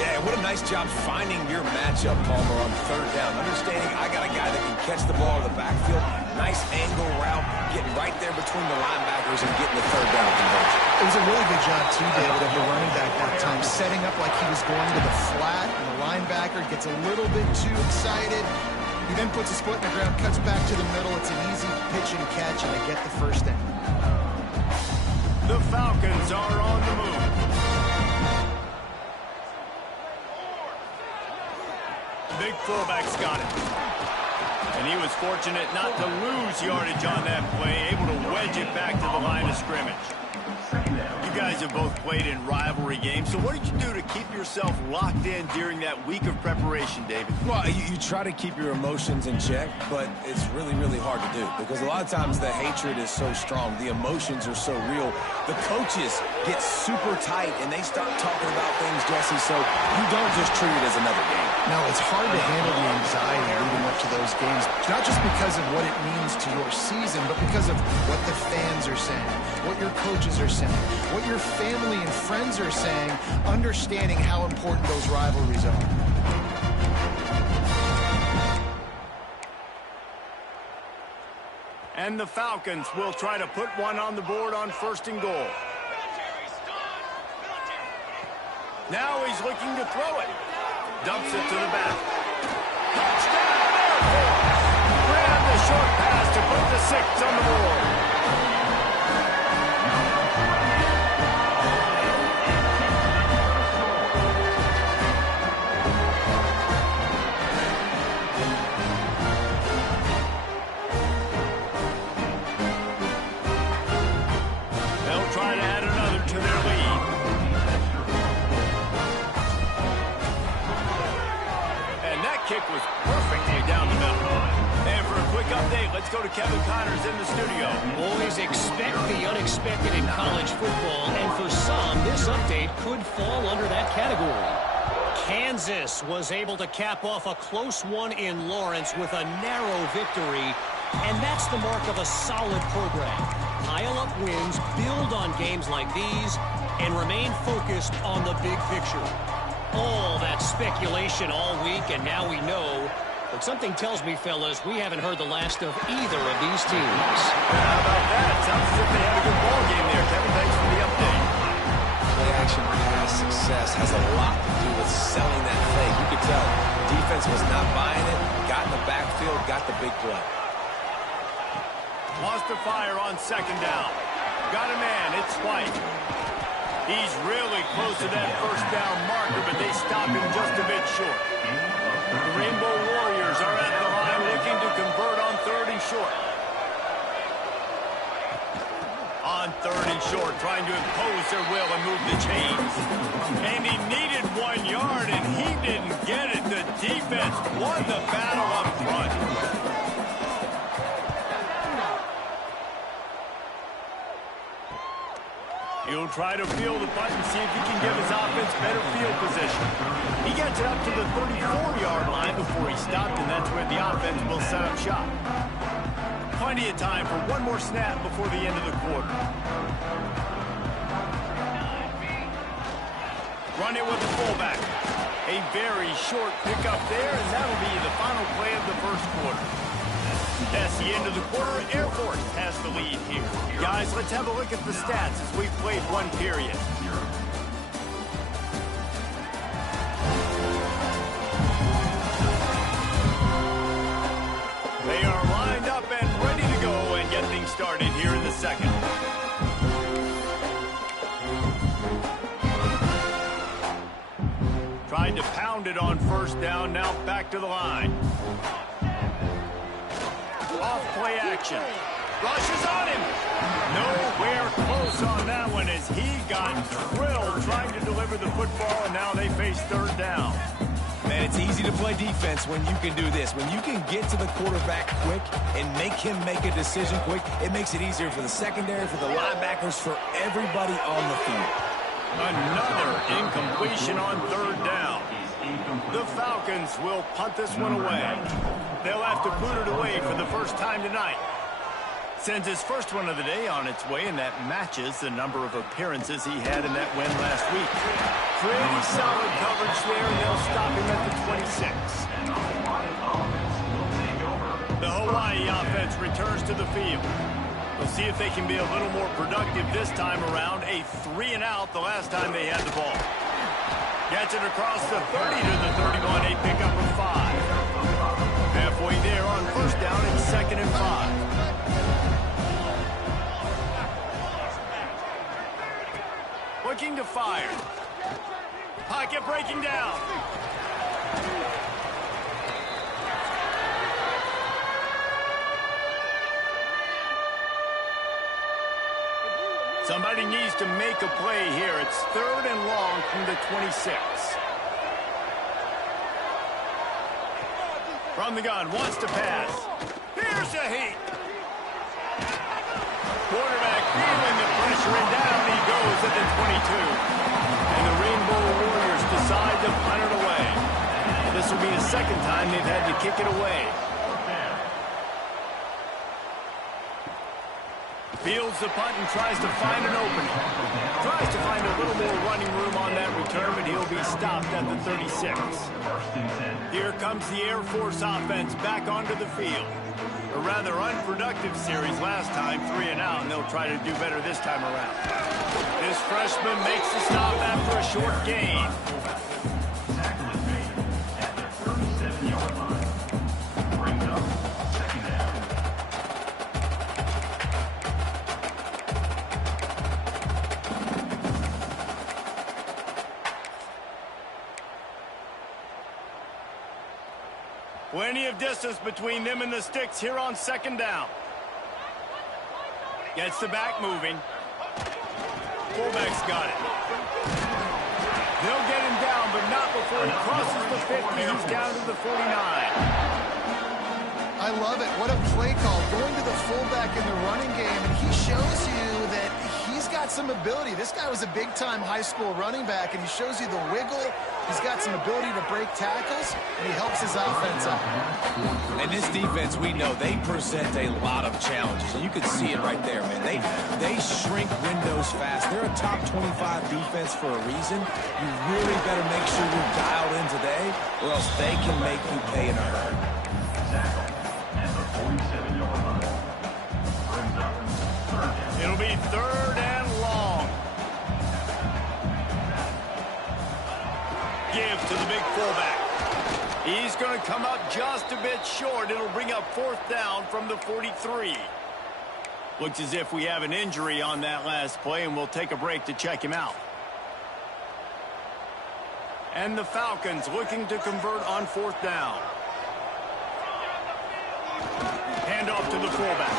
Yeah, what a nice job finding your matchup, Palmer, on third down. Understanding I got a guy that can catch the ball in the backfield. Nice angle route, getting right there between the linebackers and getting the third down conversion. It was a really good job, too, David, of the running back that time, setting up like he was going to the flat, and the linebacker gets a little bit too excited. He then puts his foot in the ground, cuts back to the middle. It's an easy pitch and catch, and they get the first down. The Falcons are on the move. Big fullback's got it. And he was fortunate not to lose yardage on that play, able to wedge it back to the line of scrimmage. Second down. You guys have both played in rivalry games, so what did you do to keep yourself locked in during that week of preparation, David? Well, you try to keep your emotions in check, but it's really, really hard to do because a lot of times the hatred is so strong. The emotions are so real. The coaches get super tight, and they start talking about things, Jesse, so you don't just treat it as another game. No, it's hard to handle the anxiety leading up to those games, not just because of what it means to your season, but because of what the fans are saying, what your coaches are saying, what your family and friends are saying, understanding how important those rivalries are. And the Falcons will try to put one on the board on 1st and goal. Now he's looking to throw it. Dumps it to the back. Touchdown, Air Force! Ran the short pass to put the 6 on the board. They'll try to add another to their lead. Kick was perfectly down the middle. And for a quick update, let's go to Kevin Connors in the studio. Always expect the unexpected in college football, and for some, this update could fall under that category. Kansas was able to cap off a close one in Lawrence with a narrow victory, and that's the mark of a solid program. Pile up wins, build on games like these, and remain focused on the big picture. All that speculation all week, and now we know. But something tells me, fellas, we haven't heard the last of either of these teams. How about that? Sounds as if they had a good ball game there. Kevin, thanks for the update. Play action pass success has a lot to do with selling that fake. You could tell defense was not buying it, got in the backfield, got the big play. Lost to fire on 2nd down. Got a man, it's White. He's really close to that 1st down marker, but they stop him just a bit short. The Rainbow Warriors are at the line looking to convert on 3rd and short. On 3rd and short, trying to impose their will and move the chains. And he needed 1 yard, and he didn't get it. The defense won the battle up front. He'll try to field the punt and see if he can give his offense better field position. He gets it up to the 34-yard line before he stopped, and that's where the offense will set up shop. Plenty of time for one more snap before the end of the quarter. Run it with the fullback. A very short pickup there, and that'll be the final play of the 1st quarter. That's the end of the quarter. Air Force has the lead here. Guys, let's have a look at the stats as we've played one period. They are lined up and ready to go and get things started here in the 2nd. Tried to pound it on 1st down, now back to the line. Off play action. Rushes on him. Nowhere close on that one as he got drilled trying to deliver the football, and now they face 3rd down. Man, it's easy to play defense when you can do this. When you can get to the quarterback quick and make him make a decision quick, it makes it easier for the secondary, for the linebackers, for everybody on the field. Another incompletion on 3rd down. The Falcons will punt this one away. They'll have to put it away for the first time tonight. Sends his first one of the day on its way, and that matches the number of appearances he had in that win last week. Pretty solid coverage there, and they'll stop him at the 26. The Hawaii offense returns to the field. We'll see if they can be a little more productive this time around. A 3-and-out the last time they had the ball. Gets it across the 30 to the 31, a pickup of 5. Halfway there on 1st down, it's 2nd and 5. Looking to fire. Pocket breaking down. Somebody needs to make a play here. It's 3rd and long from the 26. From the gun, wants to pass. Here's a heat. Quarterback feeling the pressure, and down he goes at the 22. And the Rainbow Warriors decide to punt it away. This will be the 2nd time they've had to kick it away. Fields the punt and tries to find an opening. Tries to find a little more running room on that return, but he'll be stopped at the 36. Here comes the Air Force offense back onto the field. A rather unproductive series last time, 3 and out, and they'll try to do better this time around. This freshman makes the stop after a short gain. Tackle is made at the 37-yard line. Brings up 2nd down. Plenty of distance between them and the sticks here on 2nd down. Gets the back moving. Fullback's got it. They'll get him down, but not before he crosses the 50. He's down to the 49. I love it. What a play call. Going to the fullback in the running game, and he shows you that he's got some ability. This guy was a big-time high school running back, and he shows you the wiggle. He's got some ability to break tackles, and he helps his offense out. And this defense, we know, they present a lot of challenges. And you can see it right there, man. They shrink windows fast. They're a top 25 defense for a reason. You really better make sure you're dialed in today, or else they can make you pay in a hurry. Tackle at the 47-yard line. Brings up 3rd down. It'll be 3rd and long. Give to the big fullback. He's going to come up just a bit short. It'll bring up 4th down from the 43. Looks as if we have an injury on that last play, and we'll take a break to check him out. And the Falcons looking to convert on 4th down. Hand off to the fullback.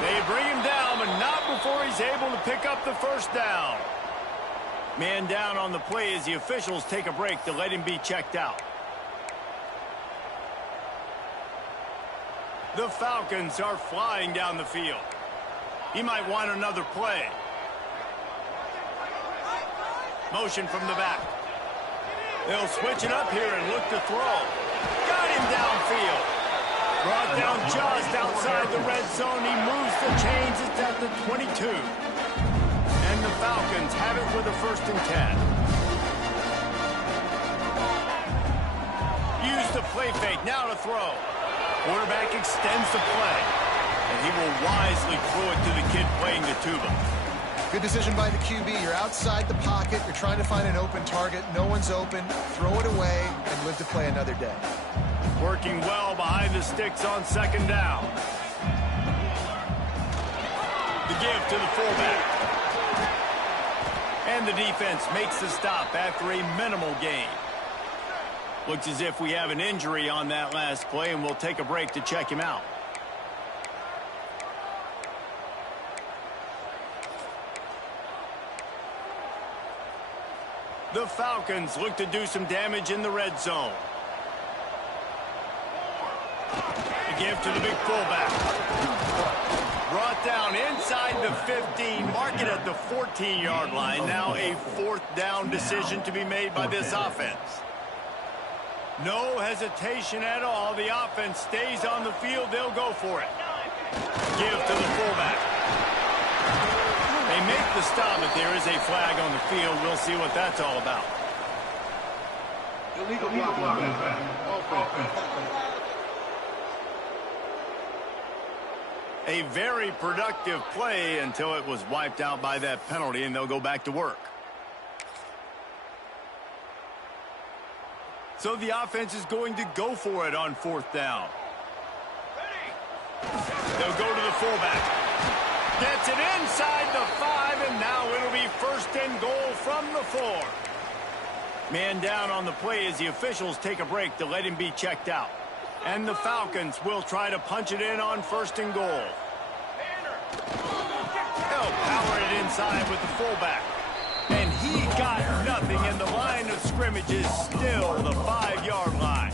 They bring him down, but not before he's able to pick up the 1st down. Man down on the play as the officials take a break to let him be checked out. The Falcons are flying down the field. He might want another play. Motion from the back. They'll switch it up here and look to throw. Got him downfield. Brought down just outside the red zone. He moves the chains. It's at the 22. And the Falcons have it with a 1st and 10. Use the play fake. Now to throw. Quarterback extends the play. And he will wisely throw it to the kid playing the tuba. Good decision by the QB. You're outside the pocket. You're trying to find an open target. No one's open. Throw it away and live to play another day. Working well behind the sticks on 2nd down. The give to the fullback. And the defense makes the stop after a minimal gain. Looks as if we have an injury on that last play, and we'll take a break to check him out. The Falcons look to do some damage in the red zone. The give to the big fullback. Brought down inside the 15, mark it at the 14-yard line. Now a 4th down decision to be made by this offense. No hesitation at all. The offense stays on the field. They'll go for it. Give to the fullback. They make the stop, but there is a flag on the field. We'll see what that's all about. Illegal block. Offense. A very productive play until it was wiped out by that penalty, and they'll go back to work. So the offense is going to go for it on 4th down. They'll go to the fullback. Gets it inside the 5, and now it'll be 1st and goal from the 4. Man down on the play as the officials take a break to let him be checked out. And the Falcons will try to punch it in on 1st and goal. They'll power it inside with the fullback. And he got nothing, and the line of scrimmage is still the 5-yard line.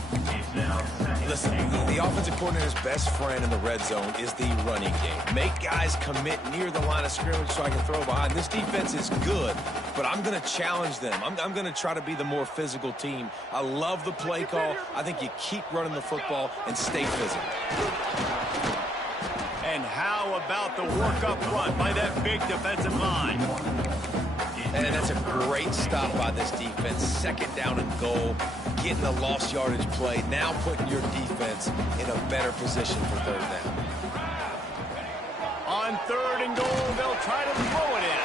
Listen, the offensive coordinator's best friend in the red zone is the running game. Make guys commit near the line of scrimmage so I can throw behind. This defense is good, but I'm going to challenge them. I'm going to try to be the more physical team. I love the play call. I think you keep running the football and stay physical. And how about the work up front by that big defensive line? And that's a great stop by this defense. Second down and goal, getting the lost yardage play, now putting your defense in a better position for third down. On third and goal, they'll try to throw it in.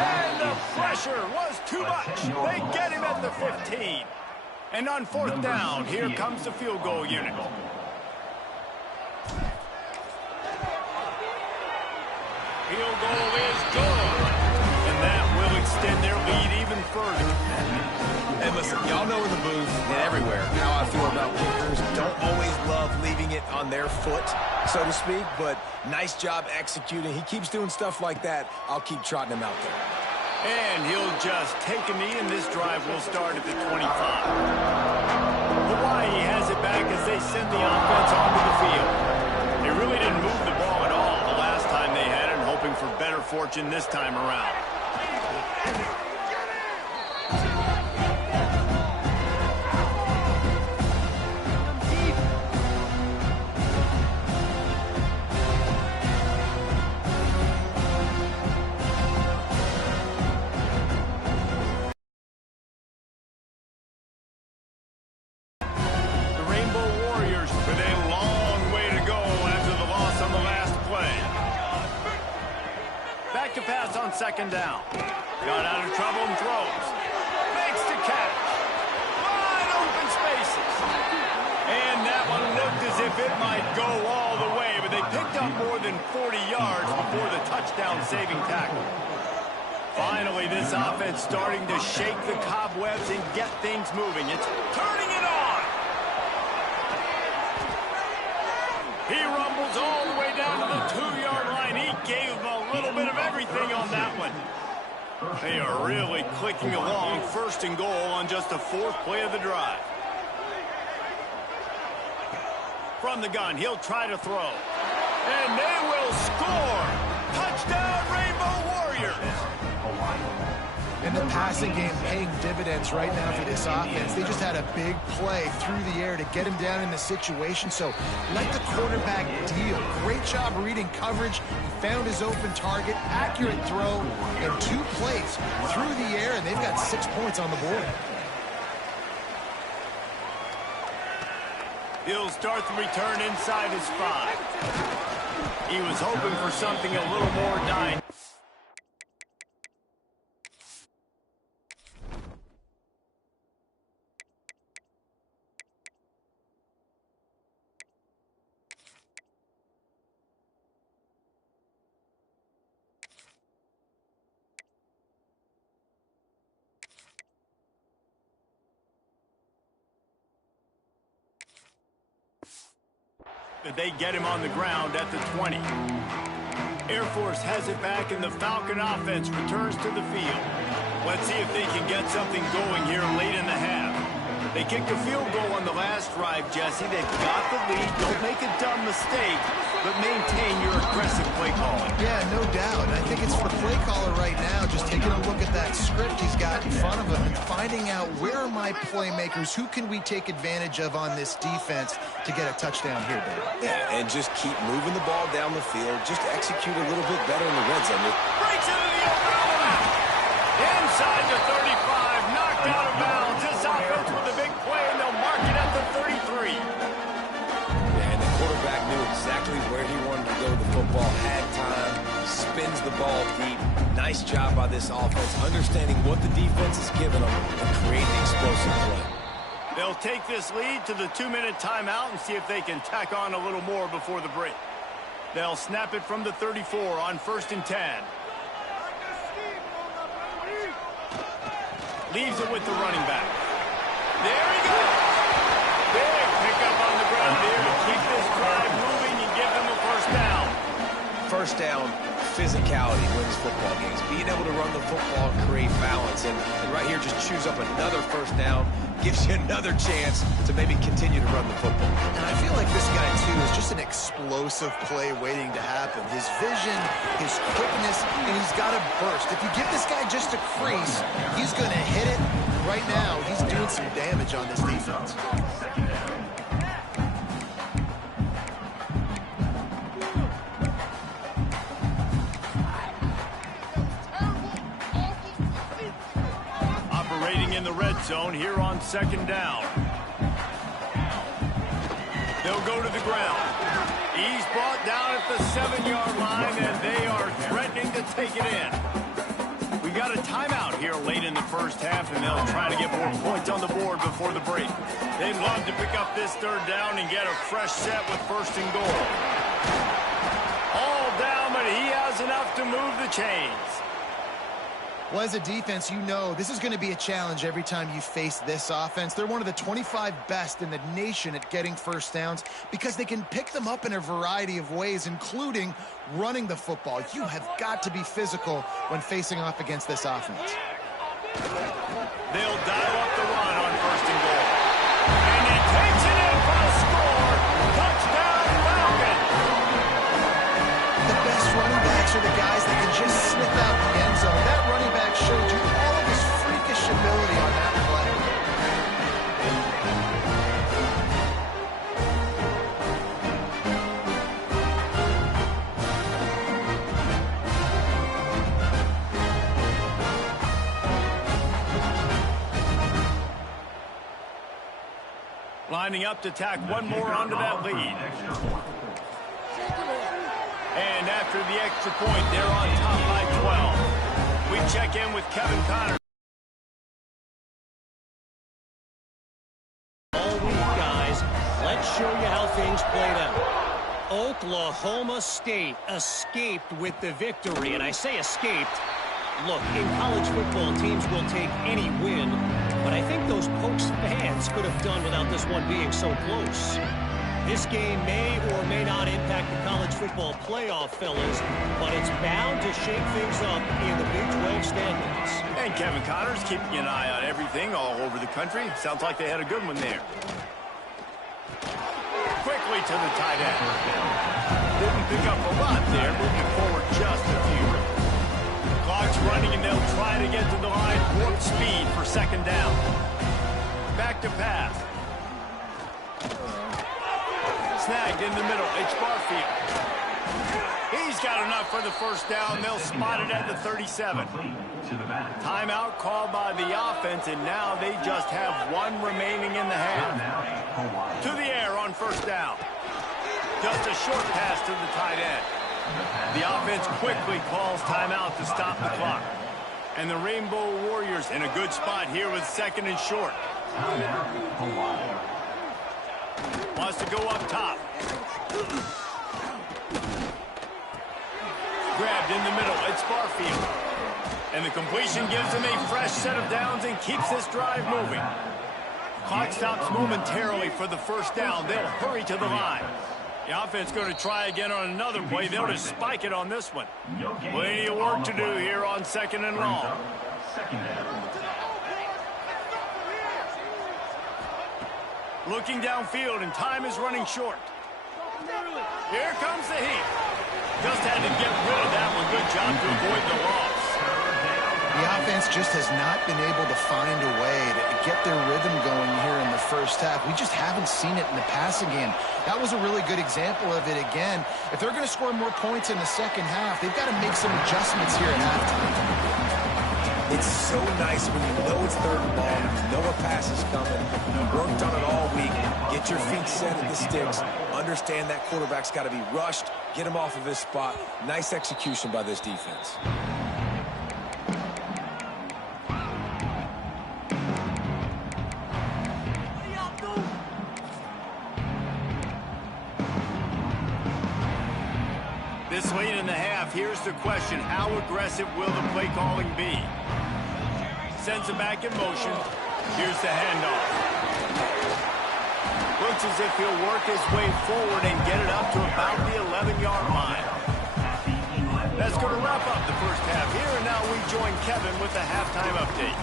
And the pressure was too much. They get him at the 15. And on fourth down, here comes the field goal unit. Field goal is good. And that will extend their lead even further. And listen, y'all know in the booth and everywhere how I feel about kickers. Don't always love leaving it on their foot, so to speak, but nice job executing. He keeps doing stuff like that. I'll keep trotting him out there. And he'll just take a knee, and this drive will start at the 25. Hawaii has it back as they send the offense onto the field. They really didn't move the ball at all the last time they had it, and hoping for better fortune this time around. Second down. Got out of trouble and throws. Makes the catch. Wide open spaces. And that one looked as if it might go all the way, but they picked up more than 40 yards before the touchdown-saving tackle. Finally, this offense starting to shake the cobwebs and get things moving. It's turning it on. He rumbles all the way down to the 2-yard line. He gave him a little bit of everything on that one. They are really clicking along. First and goal on just the 4th play of the drive. From the gun, he'll try to throw. And they will score. Touchdown, Rainbow Warriors. And the passing game paying dividends right now for this offense. They just had a big play through the air to get him down in the situation. So let the quarterback deal. Great job reading coverage. He found his open target, accurate throw, and 2 plays through the air, and they've got 6 points on the board. He'll start the return inside his 5. He was hoping for something a little more dynamic. They get him on the ground at the 20. Air Force has it back, and the Falcon offense returns to the field. Let's see if they can get something going here late in the half. They kicked a field goal on the last drive, Jesse. They've got the lead. Don't make a dumb mistake, but maintain your aggressive play calling. Yeah, no doubt. And I think it's for the play caller right now, just taking a look at that script he's got in front of him and finding out where are my playmakers, who can we take advantage of on this defense to get a touchdown here, Dave. Yeah, and just keep moving the ball down the field. Just execute a little bit better in the red zone. Breaks into the open overlap. Inside the 35, knocked out of bounds. This offense with a big play, and they'll mark it at the 33. And the quarterback knew exactly where he wanted to go with the football, had time, spins the ball deep. Nice job by this offense, understanding what the defense is giving them and creating explosive play. They'll take this lead to the 2-minute timeout and see if they can tack on a little more before the break. They'll snap it from the 34 on 1st and 10. Leaves it with the running back. There he goes. Big pickup on the ground here to keep this drive moving and give them a first down. First down, physicality wins football games. Being able to run the football and create balance. And right here, just choose up another first down. Gives you another chance to maybe continue to run the football. And I feel like this guy, too, is just an explosive play waiting to happen. His vision, his quickness, and he's got a burst. If you give this guy just a crease, he's going to hit it. Right now, he's doing some damage on this defense. In the red zone here on second down. They'll go to the ground. He's brought down at the 7-yard line, and they are threatening to take it in. We got a timeout here late in the first half, and they'll try to get more points on the board before the break. They'd love to pick up this third down and get a fresh set with first and goal. All down, but he has enough to move the chains. Well, as a defense, you know this is going to be a challenge every time you face this offense. They're one of the 25 best in the nation at getting first downs because they can pick them up in a variety of ways, including running the football. You have got to be physical when facing off against this offense. They'll dial up the run on first and goal. And he takes it in for a score. Touchdown, Falcons! The best running backs are the guys that can just slip out the end zone. That running back showed you all of his freakish ability on that play. Lining up to tack one more onto that lead. And after the extra point, they're on top by 12. We check in with Kevin Connors. All week, guys. Let's show you how things played out. Oklahoma State escaped with the victory. And I say escaped. Look, in college football, teams will take any win. But I think those Pokes fans could have done without this one being so close. This game may or may not impact the college football playoff, fellas, but it's bound to shake things up in the Big 12 standings. And Kevin Connors keeping an eye on everything all over the country. Sounds like they had a good one there. Quickly to the tight end. Didn't pick up a lot there, moving forward just a few. Clock's running, and they'll try to get to the line. Warp speed for second down. Back to pass. Snagged in the middle. It's Barfield. He's got enough for the first down. They'll spot it at the 37. Timeout called by the offense, and now they just have one remaining in the half. To the air on first down. Just a short pass to the tight end. The offense quickly calls timeout to stop the clock. And the Rainbow Warriors in a good spot here with second and short. Wants to go up top. Grabbed in the middle. It's Barfield. And the completion gives him a fresh set of downs and keeps this drive moving. Clock stops momentarily for the first down. They'll hurry to the line. The offense going to try again on another play. They'll just spike it on this one. Plenty of work to do here on second and long. Looking downfield, and time is running short. Here comes the heat. Just had to get rid of that one. Good job to avoid the loss. The offense just has not been able to find a way to get their rhythm going here in the first half. We just haven't seen it in the passing game. That was a really good example of it again. If they're going to score more points in the second half, they've got to make some adjustments here at halftime. It's so nice when you know it's third and long, you know a pass is coming. You worked on it all week. Get your feet set at the sticks. Understand that quarterback's got to be rushed. Get him off of his spot. Nice execution by this defense. This late in the half, here's the question. How aggressive will the play calling be? Sends it back in motion. Here's the handoff. Looks as if he'll work his way forward and get it up to about the 11-yard line. That's going to wrap up the first half here, and now we join Kevin with the halftime update.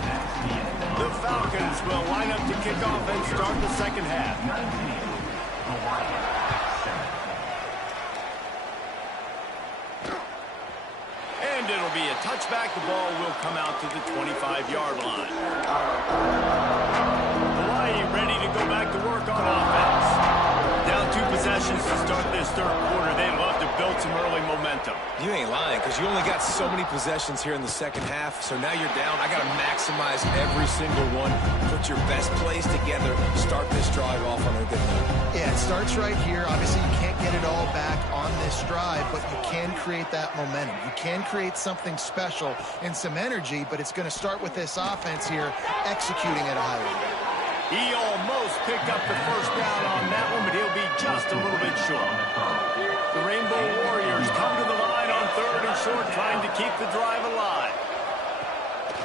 The Falcons will line up to kick off and start the second half. And it'll be a touchback. The ball will come out to the 25-yard line. Hawaii ready to go back to work on offense. Down 2 possessions to start this third quarter. They'd love to build some early momentum. You ain't lying, because you only got so many possessions here in the second half, so now you're down. I got to maximize every single one. Put your best plays together. Start this drive off on a good note. Yeah, it starts right here. Obviously, you can't get it all back on this drive, but you can create that momentum. You can create something special and some energy, but it's going to start with this offense here executing at a high level. He almost picked up the first down on that one, but he'll be just a little bit short. The Rainbow Warriors come to the line on 3rd and short, trying to keep the drive alive.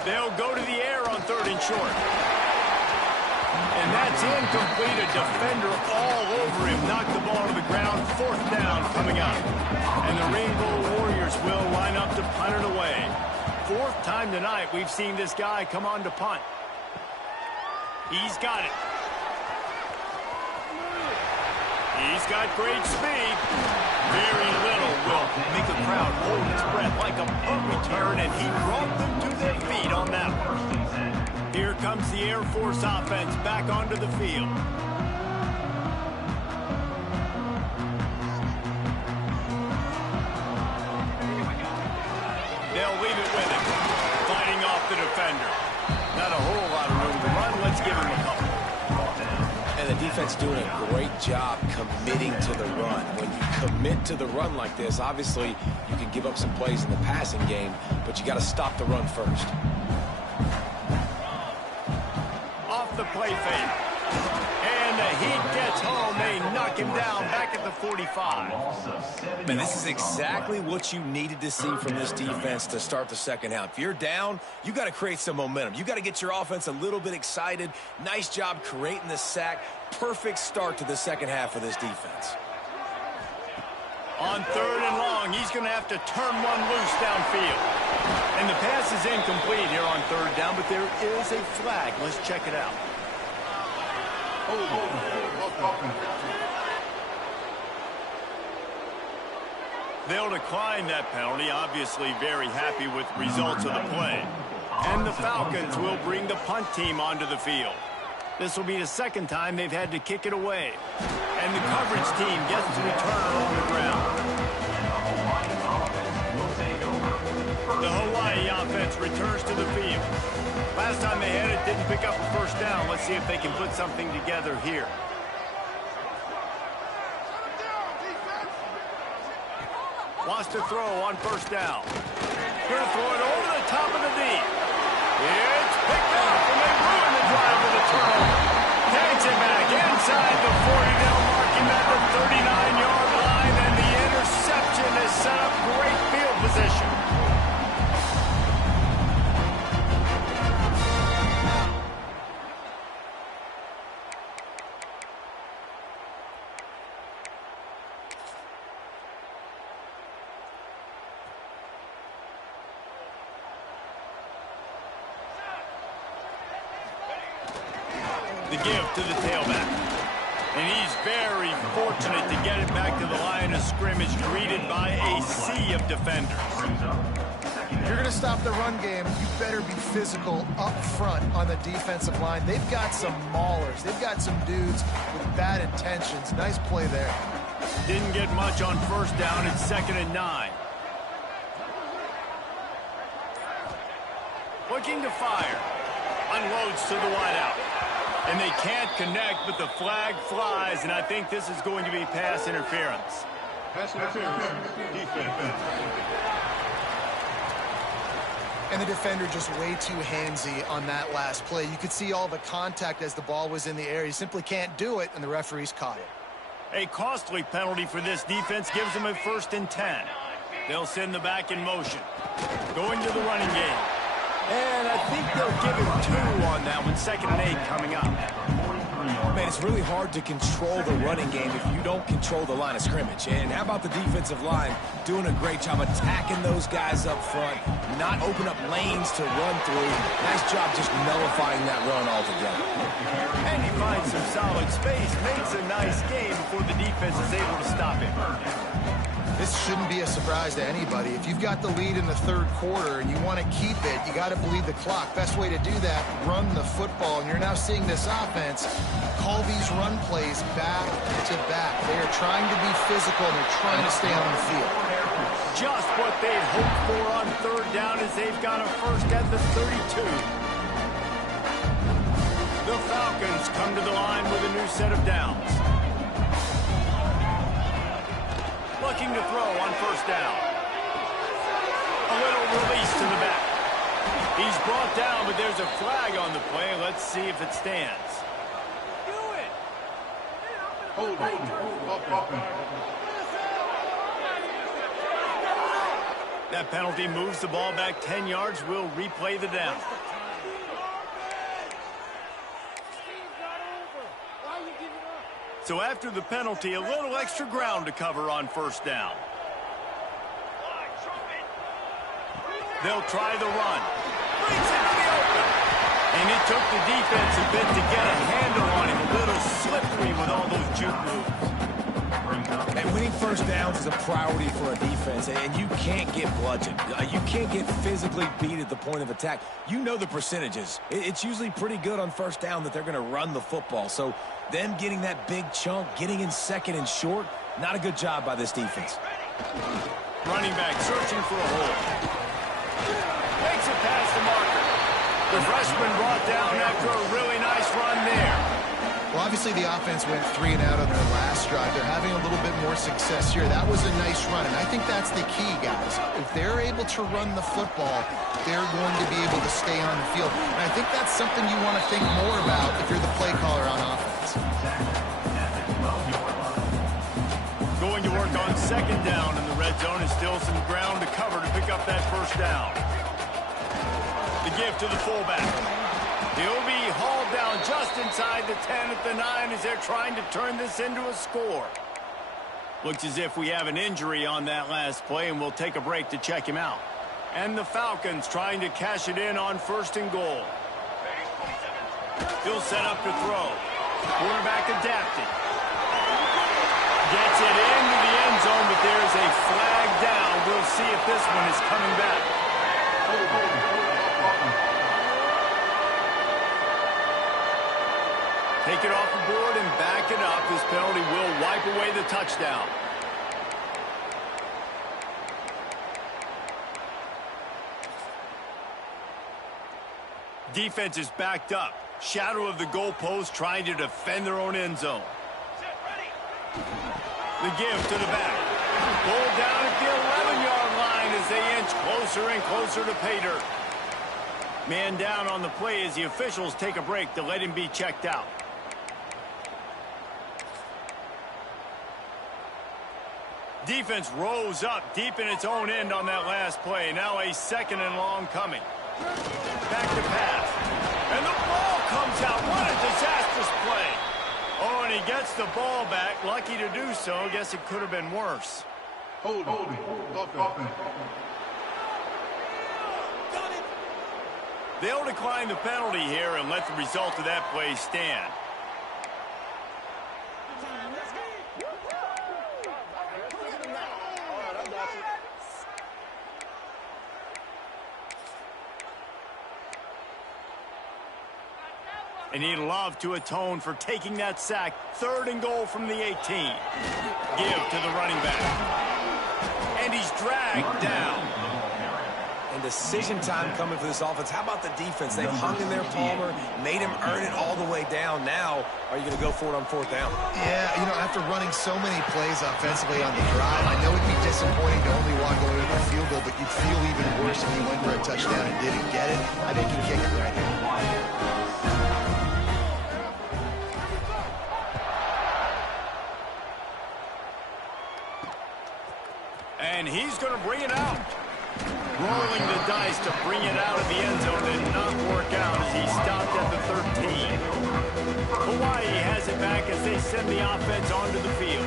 They'll go to the air on 3rd and short. And that's incomplete. A defender all over him. Knocked the ball to the ground. 4th down coming up. And the Rainbow Warriors will line up to punt it away. 4th time tonight we've seen this guy come on to punt. He's got it. He's got great speed. Very little will make the crowd hold its breath like a punt return, and he brought them to their feet on that one. Here comes the Air Force offense back onto the field. They'll leave it with him. Fighting off the defender. Not a whole lot of room to run. Let's give him a couple. And the defense doing a great job committing to the run. When you commit to the run like this, obviously you can give up some plays in the passing game, but you got to stop the run first. Off the play fake. And the Heat gets home. They knock him down back at the 45. Man, this is exactly what you needed to see from this defense to start the second half. If you're down, you got to create some momentum. You got to get your offense a little bit excited. Nice job creating the sack. Perfect start to the second half of this defense. On 3rd and long, he's going to have to turn one loose downfield. And the pass is incomplete here on 3rd down, but there is a flag. Let's check it out. They'll decline that penalty, obviously very happy with results of the play. And the Falcons will bring the punt team onto the field. This will be the second time they've had to kick it away. And the coverage team gets the returner on the ground. The Hawaii offense returns to the field. Last time they had it, didn't pick up a first down. Let's see if they can put something together here. Wants to throw on 1st down. Going to throw it over the top of the deep. It's picked up, and they ruin the drive with a turnover. Takes it back inside the 40. They'll mark him at the 39-yard line, and the interception has set up great field position. The give to the tailback. And he's very fortunate to get it back to the line of scrimmage, greeted by a sea of defenders. If you're going to stop the run game, you better be physical up front on the defensive line. They've got some maulers. They've got some dudes with bad intentions. Nice play there. Didn't get much on 1st down. It's 2nd and 9. Looking to fire. Unloads to the wideout. And they can't connect, but the flag flies, and I think this is going to be pass interference. Pass interference. Defense. And the defender just way too handsy on that last play. You could see all the contact as the ball was in the air. He simply can't do it, and the referees caught it. A costly penalty for this defense gives them a 1st and 10. They'll send the back in motion. Going to the running game. And I think they'll give him 2 on that one. 2nd and 8 coming up. 30-yard Man, it's really hard to control the running game if you don't control the line of scrimmage. And how about the defensive line doing a great job attacking those guys up front, not open up lanes to run through. Nice job just nullifying that run altogether. And he finds some solid space, makes a nice game before the defense is able to stop him. This shouldn't be a surprise to anybody. If you've got the lead in the third quarter and you want to keep it, you got to bleed the clock. Best way to do that, run the football. And you're now seeing this offense call these run plays back to back. They are trying to be physical, and they're trying to stay on the field. Just what they'd hoped for on third down as they've got a first at the 32. The Falcons come to the line with a new set of downs. Looking to throw on first down. A little release to the back. He's brought down, but there's a flag on the play. Let's see if it stands. That penalty moves the ball back 10 yards. We'll replay the down. So after the penalty, a little extra ground to cover on first down. They'll try the run. Brings it to the open. And it took the defense a bit to get a handle on him. A little slippery with all those juke moves. And winning first downs is a priority for a defense, and you can't get bludgeoned. You can't get physically beat at the point of attack. You know the percentages. It's usually pretty good on first down that they're going to run the football. So them getting that big chunk, getting in second and short, not a good job by this defense. Running back searching for a hole. Makes it past the marker. The freshman brought down after a really nice run there. Well, obviously the offense went 3 and out on their last drive. They're having a little bit more success here. That was a nice run, and I think that's the key, guys. If they're able to run the football, they're going to be able to stay on the field. And I think that's something you want to think more about if you're the play caller on offense. Going to work on second down in the red zone, and still some ground to cover to pick up that first down. The give to the fullback. He'll be hauled down just inside the 10 at the 9 as they're trying to turn this into a score. Looks as if we have an injury on that last play, and we'll take a break to check him out. And the Falcons trying to cash it in on first and goal. He'll set up to throw. Quarterback adapted. Gets it into the end zone, but there's a flag down. We'll see if this one is coming back. Take it off the board and back it up. This penalty will wipe away the touchdown. Defense is backed up. Shadow of the goalpost trying to defend their own end zone. The give to the back. Pulled down at the 11-yard line as they inch closer and closer to pay dirt. Man down on the play as the officials take a break to let him be checked out. Defense rose up deep in its own end on that last play. Now a second and long coming. Back to pass. And the ball comes out. What a disastrous play. Oh, and he gets the ball back. Lucky to do so. Guess it could have been worse. They'll decline the penalty here and let the result of that play stand. And he'd love to atone for taking that sack. Third and goal from the 18. Give to the running back. And he's dragged down. And decision time coming for this offense. How about the defense? They've hung in their Palmer, made him earn it all the way down. Now, are you going to go for it on fourth down? Yeah, you know, after running so many plays offensively on the drive, I know it'd be disappointing to only walk away with a field goal, but you'd feel even worse if you went for a touchdown and didn't get it. I think you kick it right here. And he's going to bring it out. Rolling the dice to bring it out of the end zone did not work out as he stopped at the 13. Hawaii has it back as they send the offense onto the field.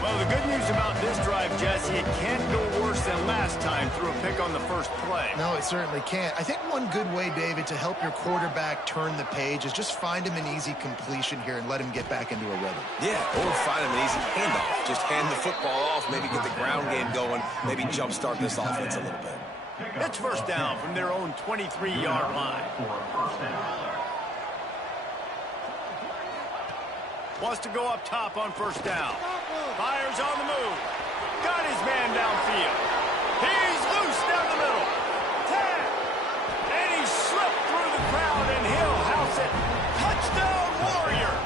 Well, the good news about this drive, Jesse, it can't go worse than last time through a pick on the first play. No, it certainly can't. I think one good way, David, to help your quarterback turn the page is just find him an easy completion here and let him get back into a rhythm. Yeah, or find him an easy handoff. Just hand the football off, maybe get the ground game going, maybe jumpstart this offense a little bit. It's first down from their own 23-yard line. Wants to go up top on first down. Fires on the move. Got his man downfield. He's loose down the middle. 10. And he slipped through the crowd, and he'll house it. Touchdown, Warriors.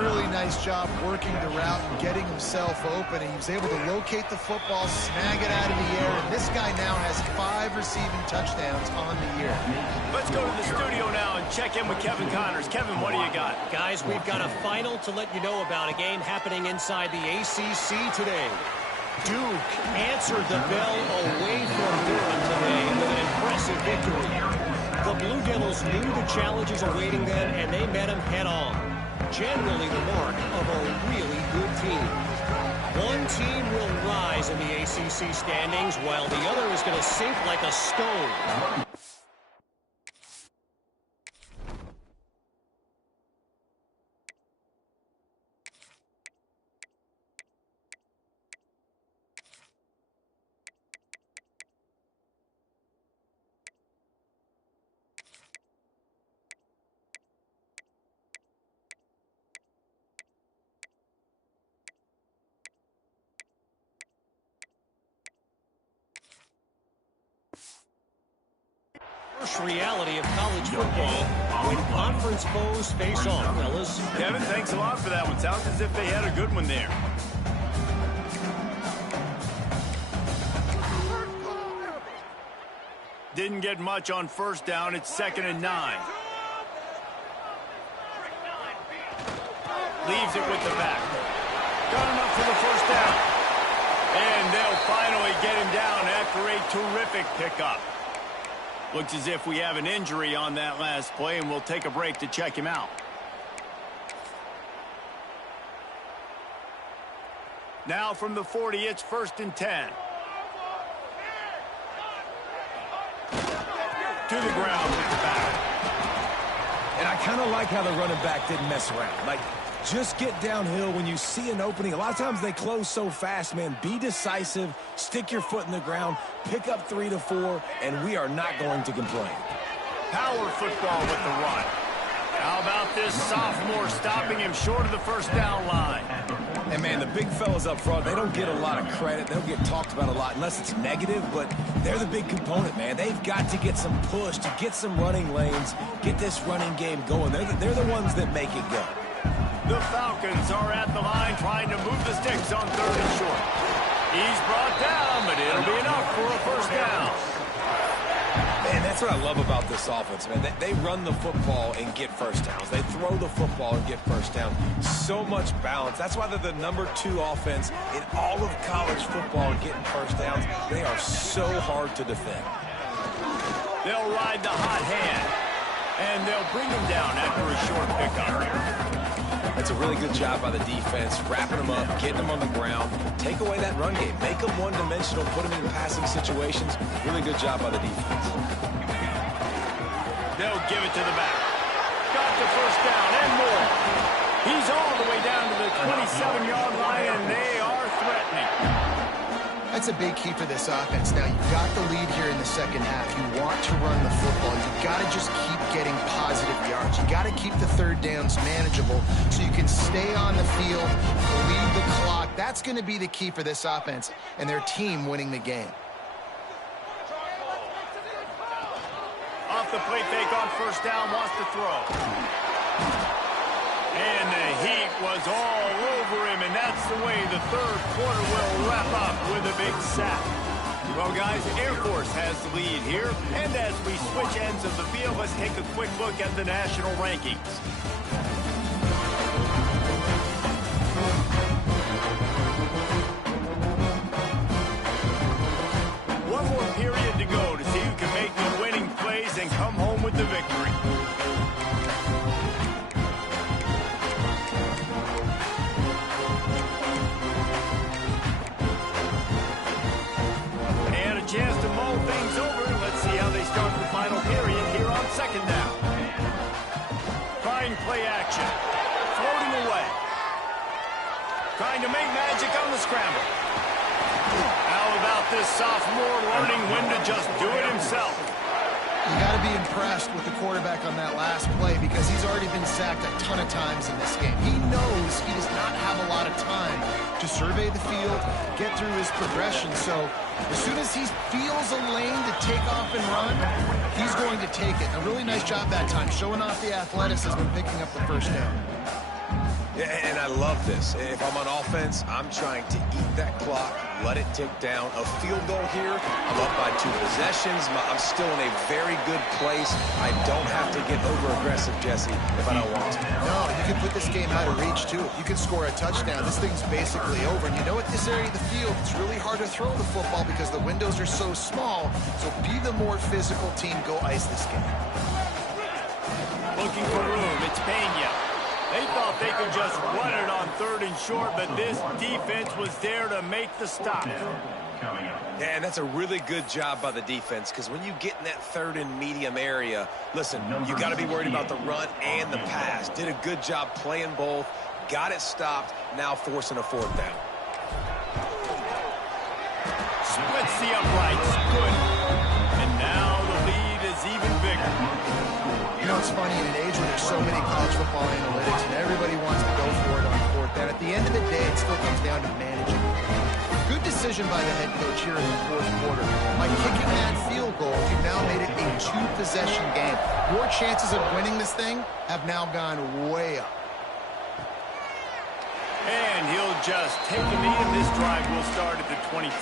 Really nice job working the route and getting himself open. And he was able to locate the football, snag it out of the air, and this guy now has 5 receiving touchdowns on the year. Let's go to the studio now and check in with Kevin Connors. Kevin, what do you got? Guys, we've got a final to let you know about, a game happening inside the ACC today. Duke answered the bell away from Durham today with an impressive victory. The Blue Devils knew the challenges awaiting them, and they met them head-on. Generally the mark of a really good team. One team will rise in the ACC standings, while the other is going to sink like a stone. Reality of college football when conference foes face off, fellas. Kevin, thanks a lot for that one. Sounds as if they had a good one there. Didn't get much on first down. It's 2nd and 9. Leaves it with the back. Got enough for the first down. And they'll finally get him down after a terrific pickup. Looks as if we have an injury on that last play, and we'll take a break to check him out. Now from the 40, it's 1st and 10. To the ground with the back. And I kind of like how the running back didn't mess around. Like, just get downhill when you see an opening. A lot of times they close so fast, man. Be decisive, stick your foot in the ground, pick up 3 to 4, and we are not going to complain. Power football with the run. How about this sophomore stopping him short of the first down line? And, man, the big fellas up front, they don't get a lot of credit. They don't get talked about a lot unless it's negative, but they're the big component, man. They've got to get some push, to get some running lanes, get this running game going. They're the ones that make it go. The Falcons are at the line trying to move the sticks on 3rd and short. He's brought down, but it'll be enough for a first down. Man, that's what I love about this offense, man. They run the football and get first downs. They throw the football and get first down. So much balance. That's why they're the #2 offense in all of college football and getting first downs. They are so hard to defend. They'll ride the hot hand, and they'll bring him down after a short pickup. That's a really good job by the defense, wrapping them up, getting them on the ground. Take away that run game. Make them one-dimensional, put them in passing situations. Really good job by the defense. They'll give it to the back. Got the first down and more. He's all the way down to the 27-yard line, and they are threatening. That's a big key for this offense. Now, you've got the lead here in the second half. You want to run the football. You've got to just keep getting positive yards. You got to keep the third downs manageable so you can stay on the field, lead the clock. That's going to be the key for this offense and their team winning the game. Off the play fake on first down, wants to throw. And the heat was all over him, and that's the way the third quarter will wrap up with a big sack. Well, guys, Air Force has the lead here, and as we switch ends of the field, let's take a quick look at the national rankings. trying to make magic on the scramble. How about this sophomore learning when to just do it himself? You got to be impressed with the quarterback on that last play because he's already been sacked a ton of times in this game. He knows he does not have a lot of time to survey the field, get through his progression. So as soon as he feels a lane to take off and run, he's going to take it. A really nice job that time, showing off the athleticism, picking up the first down. And I love this. If I'm on offense, I'm trying to eat that clock, let it tick down. A field goal here, I'm up by 2 possessions. I'm still in a very good place. I don't have to get over-aggressive, Jesse, if I don't want to. No, you can put this game out of reach, too. If you can score a touchdown, this thing's basically over. And you know, at this area of the field, it's really hard to throw the football because the windows are so small. So be the more physical team. Go ice this game. Looking for room. It's Pena. They thought they could just run it on 3rd and short, but this defense was there to make the stop. Yeah, and that's a really good job by the defense because when you get in that 3rd and medium area, listen, you got to be worried about the run and the pass. Did a good job playing both, got it stopped, now forcing a 4th down. Splits the uprights. Good. And now the lead is even bigger. You know, it's funny, in an age where there's so many college football analytics and everybody wants to go for it on 4th down, at the end of the day, it still comes down to managing. Good decision by the head coach here in the 4th quarter. By kicking that field goal, you've now made it a 2-possession game. Your chances of winning this thing have now gone way up. And he'll just take a knee, and this drive will start at the 25.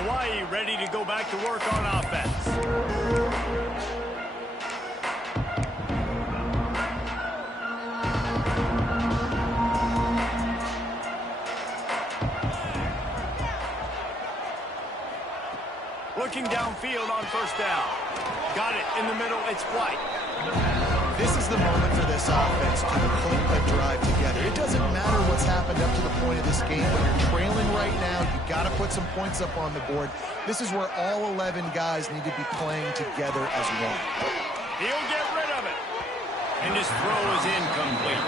Hawaii ready to go back to work on offense. Looking downfield on 1st down. Got it in the middle. It's White. This is the moment for this offense to put a drive together. It doesn't matter what's happened up to the point of this game. When you're trailing right now, you've got to put some points up on the board. This is where all 11 guys need to be playing together as one. He'll get rid of it. And his throw is incomplete.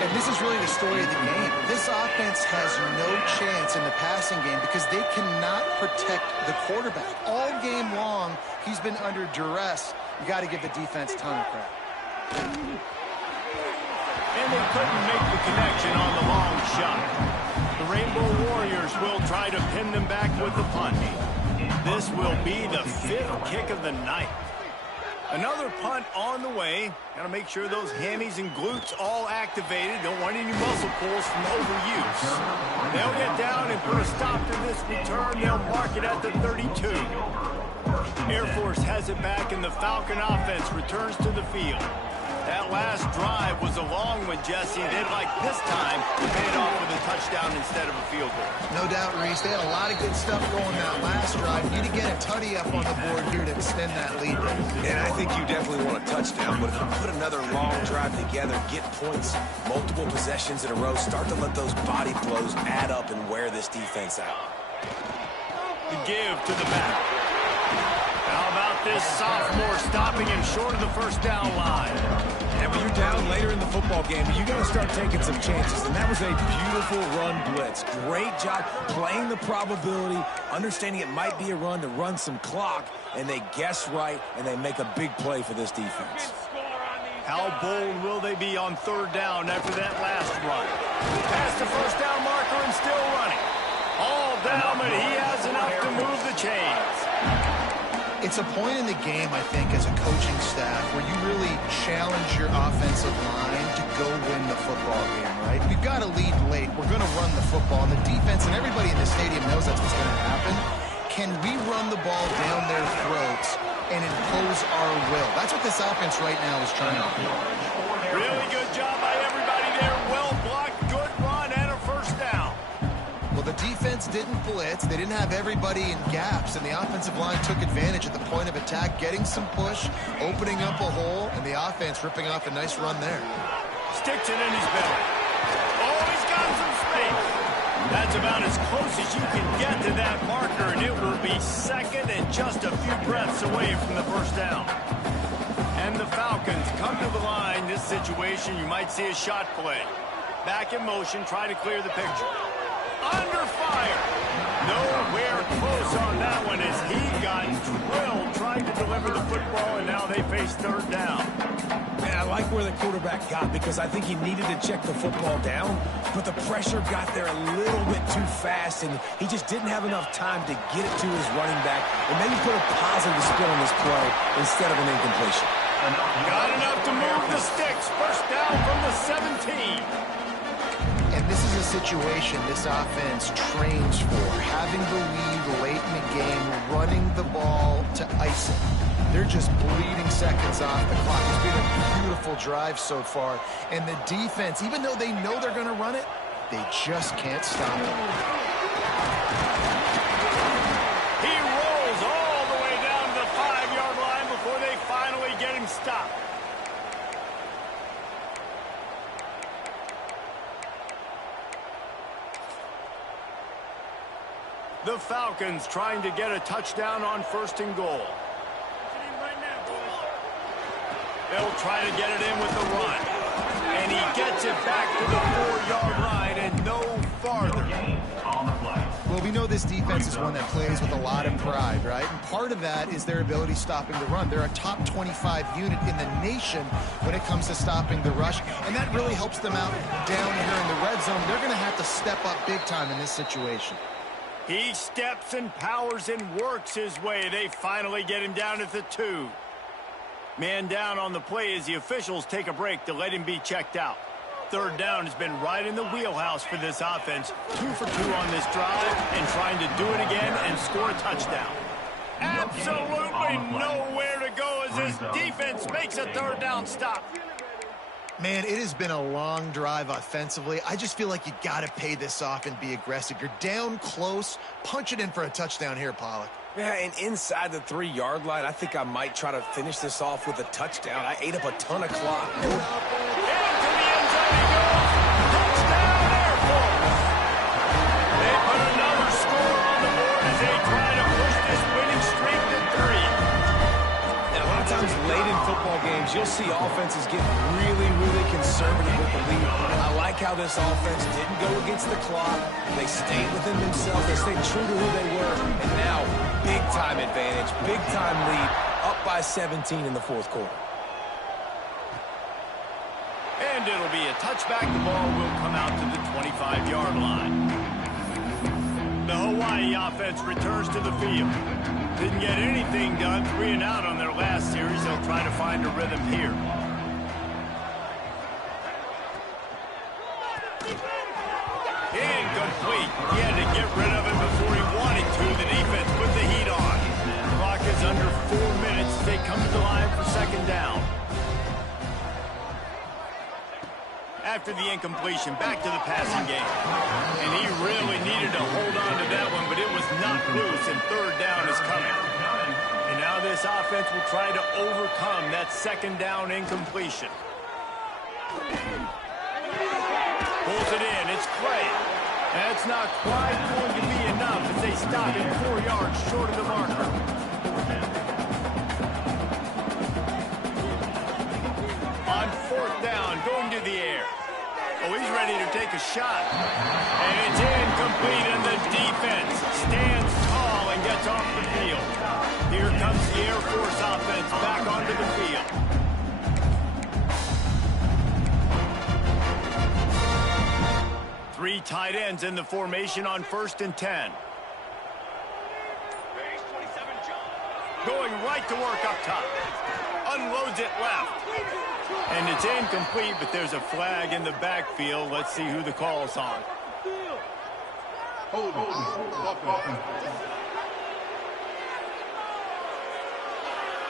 And this is really the story of the game. This offense has no chance in the passing game because they cannot protect the quarterback. All game long, he's been under duress. You got to give the defense a ton of credit. And they couldn't make the connection on the long shot. The Rainbow Warriors will try to pin them back with the punt. This will be the 5th kick of the night. Another punt on the way. Got to make sure those hammies and glutes all activated. Don't want any muscle pulls from overuse. They'll get down and put a stop to this return. They'll mark it at the 32. Air Force has it back, and the Falcon offense returns to the field. That last drive was a long one, Jesse. They'd like this time to pay it off with a touchdown instead of a field goal. No doubt, Reese. They had a lot of good stuff going that last drive. You need to get a tutty up on the board here to extend that lead. And I think you definitely want a touchdown, but if you put another long drive together, get points, multiple possessions in a row, start to let those body flows add up and wear this defense out. The give to the back. How about this sophomore stopping him short of the 1st down line? And when you're down later in the football game, you got to start taking some chances. And that was a beautiful run blitz. Great job playing the probability, understanding it might be a run to run some clock, and they guess right, and they make a big play for this defense. How bold will they be on 3rd down after that last run? Past the 1st down marker and still running. All down, but he has enough to move the chains. It's a point in the game, I think, as a coaching staff where you really challenge your offensive line to go win the football game, right? We've got to lead late. We're going to run the football. And the defense and everybody in the stadium knows that's what's going to happen. Can we run the ball down their throats and impose our will? That's what this offense right now is trying to do. Really good job by everybody there. Well blocked, good run, and a 1st down. Well, the defense didn't blitz. They didn't have everybody in gaps, and the offensive line took advantage at the point of attack, getting some push, opening up a hole, and the offense ripping off a nice run there. Sticks it in his belly. Oh, he's got some space. That's about as close as you can get to that marker, and it will be 2nd and just a few breaths away from the 1st down. And the Falcons come to the line. This situation, you might see a shot play. Back in motion, try to clear the picture. Under fire. Nowhere close on that one as he got drilled trying to deliver the football, and now they face third down. Man, I like where the quarterback got because I think he needed to check the football down, but the pressure got there a little bit too fast, and he just didn't have enough time to get it to his running back and maybe put a positive spin on this play instead of an incompletion. Got enough to move the sticks. First down from the 17. And this is a situation this offense trains for, having the lead late in the game, running the ball to ice it. They're just bleeding seconds off the clock. It's been a beautiful drive so far. And the defense, even though they know they're going to run it, they just can't stop it. He rolls all the way down to the 5-yard line before they finally get him stopped. The Falcons trying to get a touchdown on 1st and goal. They'll try to get it in with the run. And he gets it back to the 4-yard line and no farther. Well, we know this defense is one that plays with a lot of pride, right? And part of that is their ability stopping the run. They're a top 25 unit in the nation when it comes to stopping the rush, and that really helps them out down here in the red zone. They're going to have to step up big time in this situation. He steps and powers and works his way. They finally get him down at the 2. Man down on the play as the officials take a break to let him be checked out. Third down has been right in the wheelhouse for this offense. 2 for 2 on this drive and trying to do it again and score a touchdown. Absolutely nowhere to go as this defense makes a third down stop. Man, it has been a long drive offensively. I just feel like you got to pay this off and be aggressive. You're down close. Punch it in for a touchdown here, Pollock. Yeah, and inside the 3-yard line, I think I might try to finish this off with a touchdown. I ate up a ton of clock. Into the end zone he goes. Touchdown, Air Force. They put another score on the board as they try to push this winning streak to 3. And a lot of times late in football games, you'll see offenses get really conservative with the lead. I like how this offense didn't go against the clock. They stayed within themselves. They stayed true to who they were. And now, big-time advantage, big-time lead, up by 17 in the 4th quarter. And it'll be a touchback. The ball will come out to the 25-yard line. The Hawaii offense returns to the field. Didn't get anything done, 3 and out on their last series. They'll try to find a rhythm here. Incomplete. He had to get rid of it before he wanted to. The defense put the heat on. The clock is under 4 minutes as they come to the line for 2nd down. After the incompletion, back to the passing game. And he really needed to hold on to that one, but it was not loose, and 3rd down is coming. And now this offense will try to overcome that 2nd down incompletion. Pulls it in. It's Clay. That's not quite going to be enough as they stop him 4 yards short of the marker. On 4th down, going to the air. Oh, he's ready to take a shot. And it's incomplete, and the defense stands tall and gets off the field. Here comes the Air Force offense back onto the field. Three tight ends in the formation on 1st and 10. Going right to work up top. Unloads it left. And it's incomplete, but there's a flag in the backfield. Let's see who the call's on.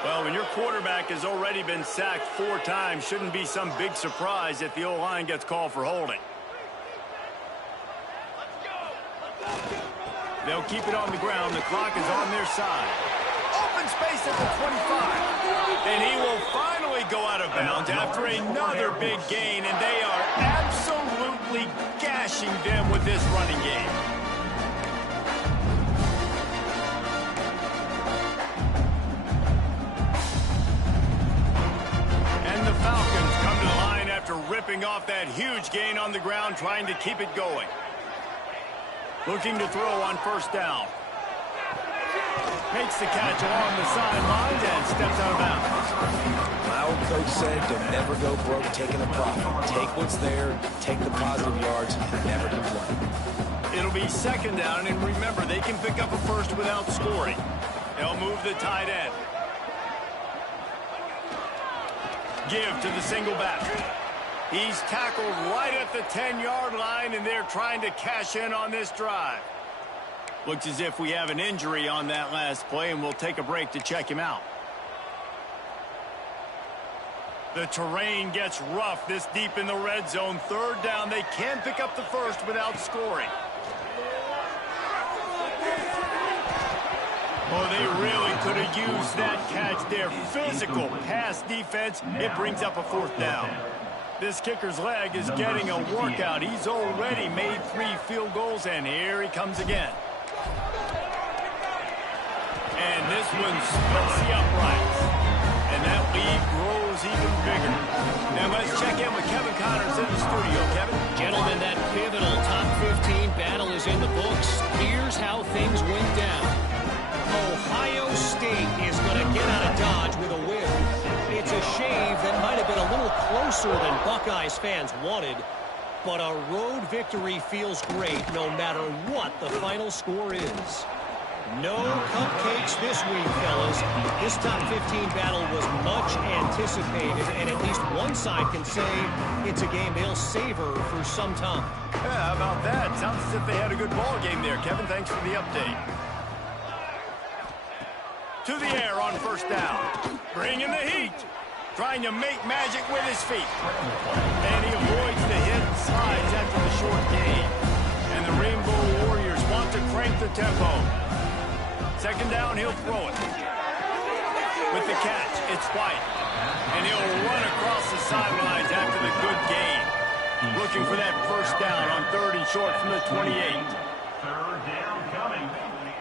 Well, when your quarterback has already been sacked 4 times, shouldn't be some big surprise if the O-line gets called for holding. They'll keep it on the ground. The clock is on their side. Open space at the 25. And he will finally go out of bounds after another big gain, and they are absolutely gashing them with this running game. And the Falcons come to the line after ripping fighting off that huge gain on the ground, trying to keep it going. Looking to throw on first down. Makes the catch along the sidelines and steps out of bounds. My old coach said to never go broke taking a profit. Take what's there, take the positive yards, and never complain. It'll be second down, and remember, they can pick up a first without scoring. They'll move the tight end. Give to the single back. He's tackled right at the 10-yard line, and they're trying to cash in on this drive. Looks as if we have an injury on that last play, and we'll take a break to check him out. The terrain gets rough this deep in the red zone. Third down, they can pick up the first without scoring. Oh, they really could have used that catch there. Physical pass defense. It brings up a fourth down. This kicker's leg is getting a workout. He's already made 3 field goals, and here he comes again. And this one splits the uprights. And that lead grows even bigger. Now let's check in with Kevin Connors in the studio. Kevin? Gentlemen, that pivotal top 15 battle is in the books. Here's how things went down. Ohio State is going to get out of Dodge with a win. It's a shave that might have been a little closer than Buckeyes fans wanted, but a road victory feels great no matter what the final score is. No cupcakes this week, fellas. This top 15 battle was much anticipated, and at least one side can say it's a game they'll savor for some time. Yeah, how about that? Sounds as if they had a good ball game there. Kevin, thanks for the update. To the air on first down. Bringing the heat. Trying to make magic with his feet. And he avoids the hit and slides after the short gain. And the Rainbow Warriors want to crank the tempo. Second down, he'll throw it. With the catch, it's White. And he'll run across the sidelines after the good gain. Looking for that first down on 3rd and short from the 28. Third down coming.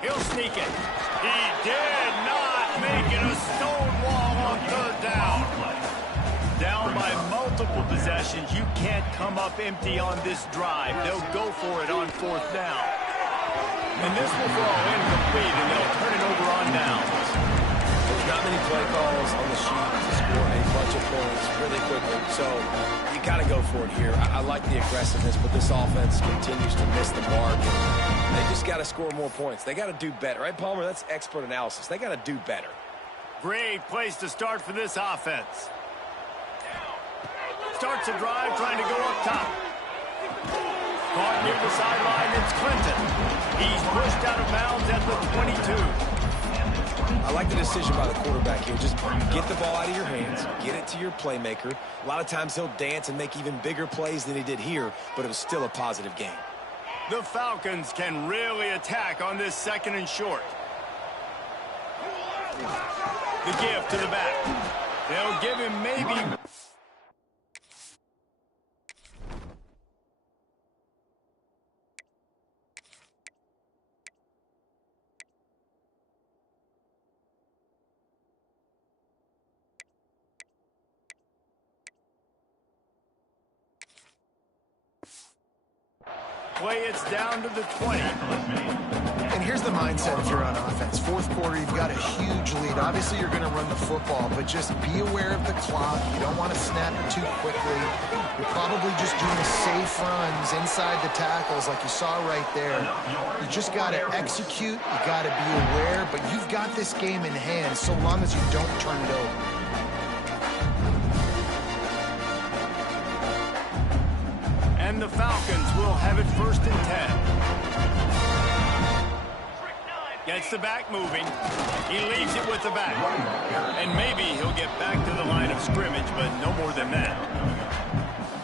He'll sneak it. He did not make it a stone wall on 3rd down. Down by multiple possessions. You can't come up empty on this drive. They'll go for it on 4th down. And this will fall incomplete, and they'll turn it over on downs. There's not many play calls on the sheet to score a bunch of points really quickly, so you got to go for it here. I like the aggressiveness, but this offense continues to miss the mark. They just got to score more points. They got to do better. Right, Palmer? That's expert analysis. They got to do better. Great place to start for this offense. Starts a drive trying to go up top. Caught near the sideline, it's Clinton. He's pushed out of bounds at the 22. I like the decision by the quarterback here. Just get the ball out of your hands, get it to your playmaker. A lot of times he'll dance and make even bigger plays than he did here, but it was still a positive game. The Falcons can really attack on this 2nd and short. The give to the back. They'll give him maybe... Play it's down to the 20. And here's the mindset if you're on offense. 4th quarter, you've got a huge lead. Obviously, you're going to run the football, but just be aware of the clock. You don't want to snap it too quickly. You're probably just doing safe runs inside the tackles like you saw right there. You just got to execute. You got to be aware, but you've got this game in hand so long as you don't turn it over. And the Falcons will have it 1st and 10. Gets the back moving. He leaves it with the back. And maybe he'll get back to the line of scrimmage, but no more than that.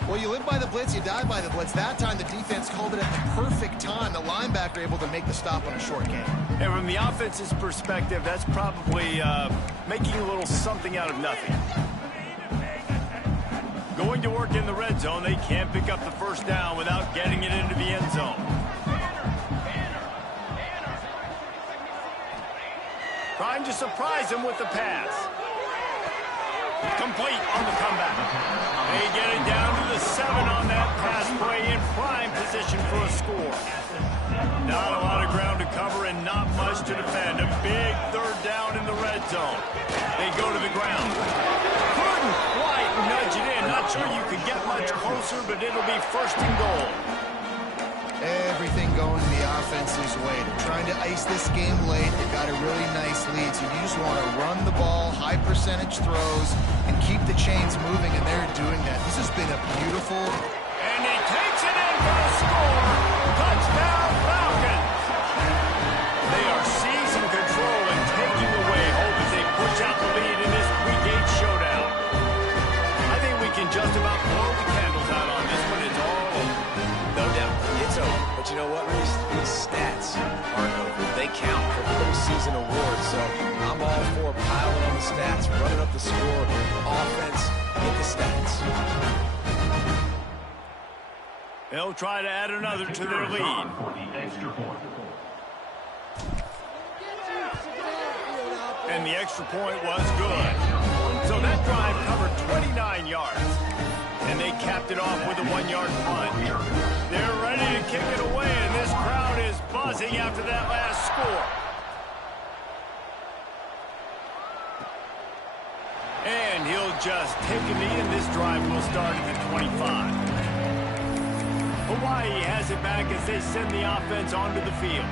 Well, you live by the blitz, you die by the blitz. That time, the defense called it at the perfect time. The linebacker able to make the stop on a short game. And from the offense's perspective, that's probably making a little something out of nothing. Going to work in the red zone, they can't pick up the first down without getting it into the end zone. Trying to surprise him with the pass. Complete on the comeback. They get it down to the 7 on that pass play in prime position for a score. Not a lot of ground to cover and not much to defend. A big third down in the red zone. They go to the ground. Couldn't quite nudge it in. Not sure you could get much closer, but it'll be first and goal. Everything going the offense's way. They're trying to ice this game late. They've got a really nice lead, so you just want to run the ball, high percentage throws, and keep the chains moving, and they're doing that. This has been a beautiful... And he takes it in for a score. Touchdown, Falcons. They are seizing control and taking away hope as they push out the lead in this Week 8 showdown. I think we can just about blow the candles out on this one. It's all over. No doubt, it's over. But you know what, Reese? These stats aren't over. They count for postseason awards, so I'm all for piling on the stats, running up the score, offense, get the stats. They'll try to add another to their lead. For the extra point. And the extra point was good. So that drive covered 29 yards. And they capped it off with a 1-yard punt. They're ready to kick it away, and this crowd is buzzing after that last score. And he'll just take a knee, and this drive will start at the 25. Hawaii has it back as they send the offense onto the field.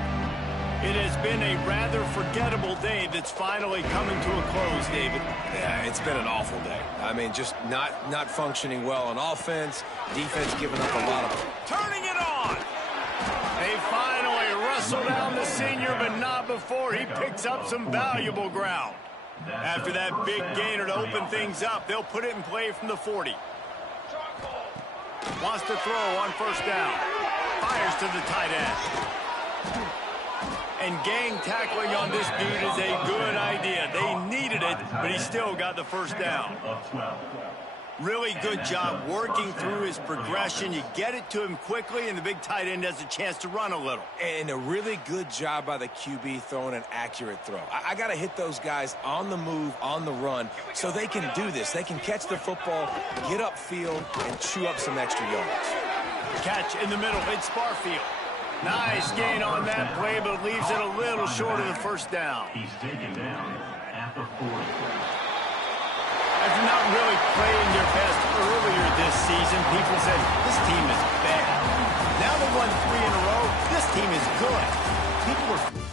It has been a rather forgettable day that's finally coming to a close, David. Yeah, it's been an awful day. I mean, just not functioning well on offense, defense giving up a lot of... Turning it on! They finally wrestle down the senior, but not before he picks up some valuable ground. After that big gainer to open things up, they'll put it in play from the 40. Wants to throw on first down. Fires to the tight end. And gang tackling on this dude is a good idea. They needed it, but he still got the first down. Really good job working through his progression. You get it to him quickly, and the big tight end has a chance to run a little. And a really good job by the QB throwing an accurate throw. I got to hit those guys on the move, on the run, so they can do this. They can catch the football, get upfield, and chew up some extra yards. Catch in the middle. It's Barfield. Nice gain on that play, but leaves it a little short of the first down. He's taken down at the 40. After not really playing their best earlier this season, people said, this team is bad. Now they won 3 in a row. This team is good. People were...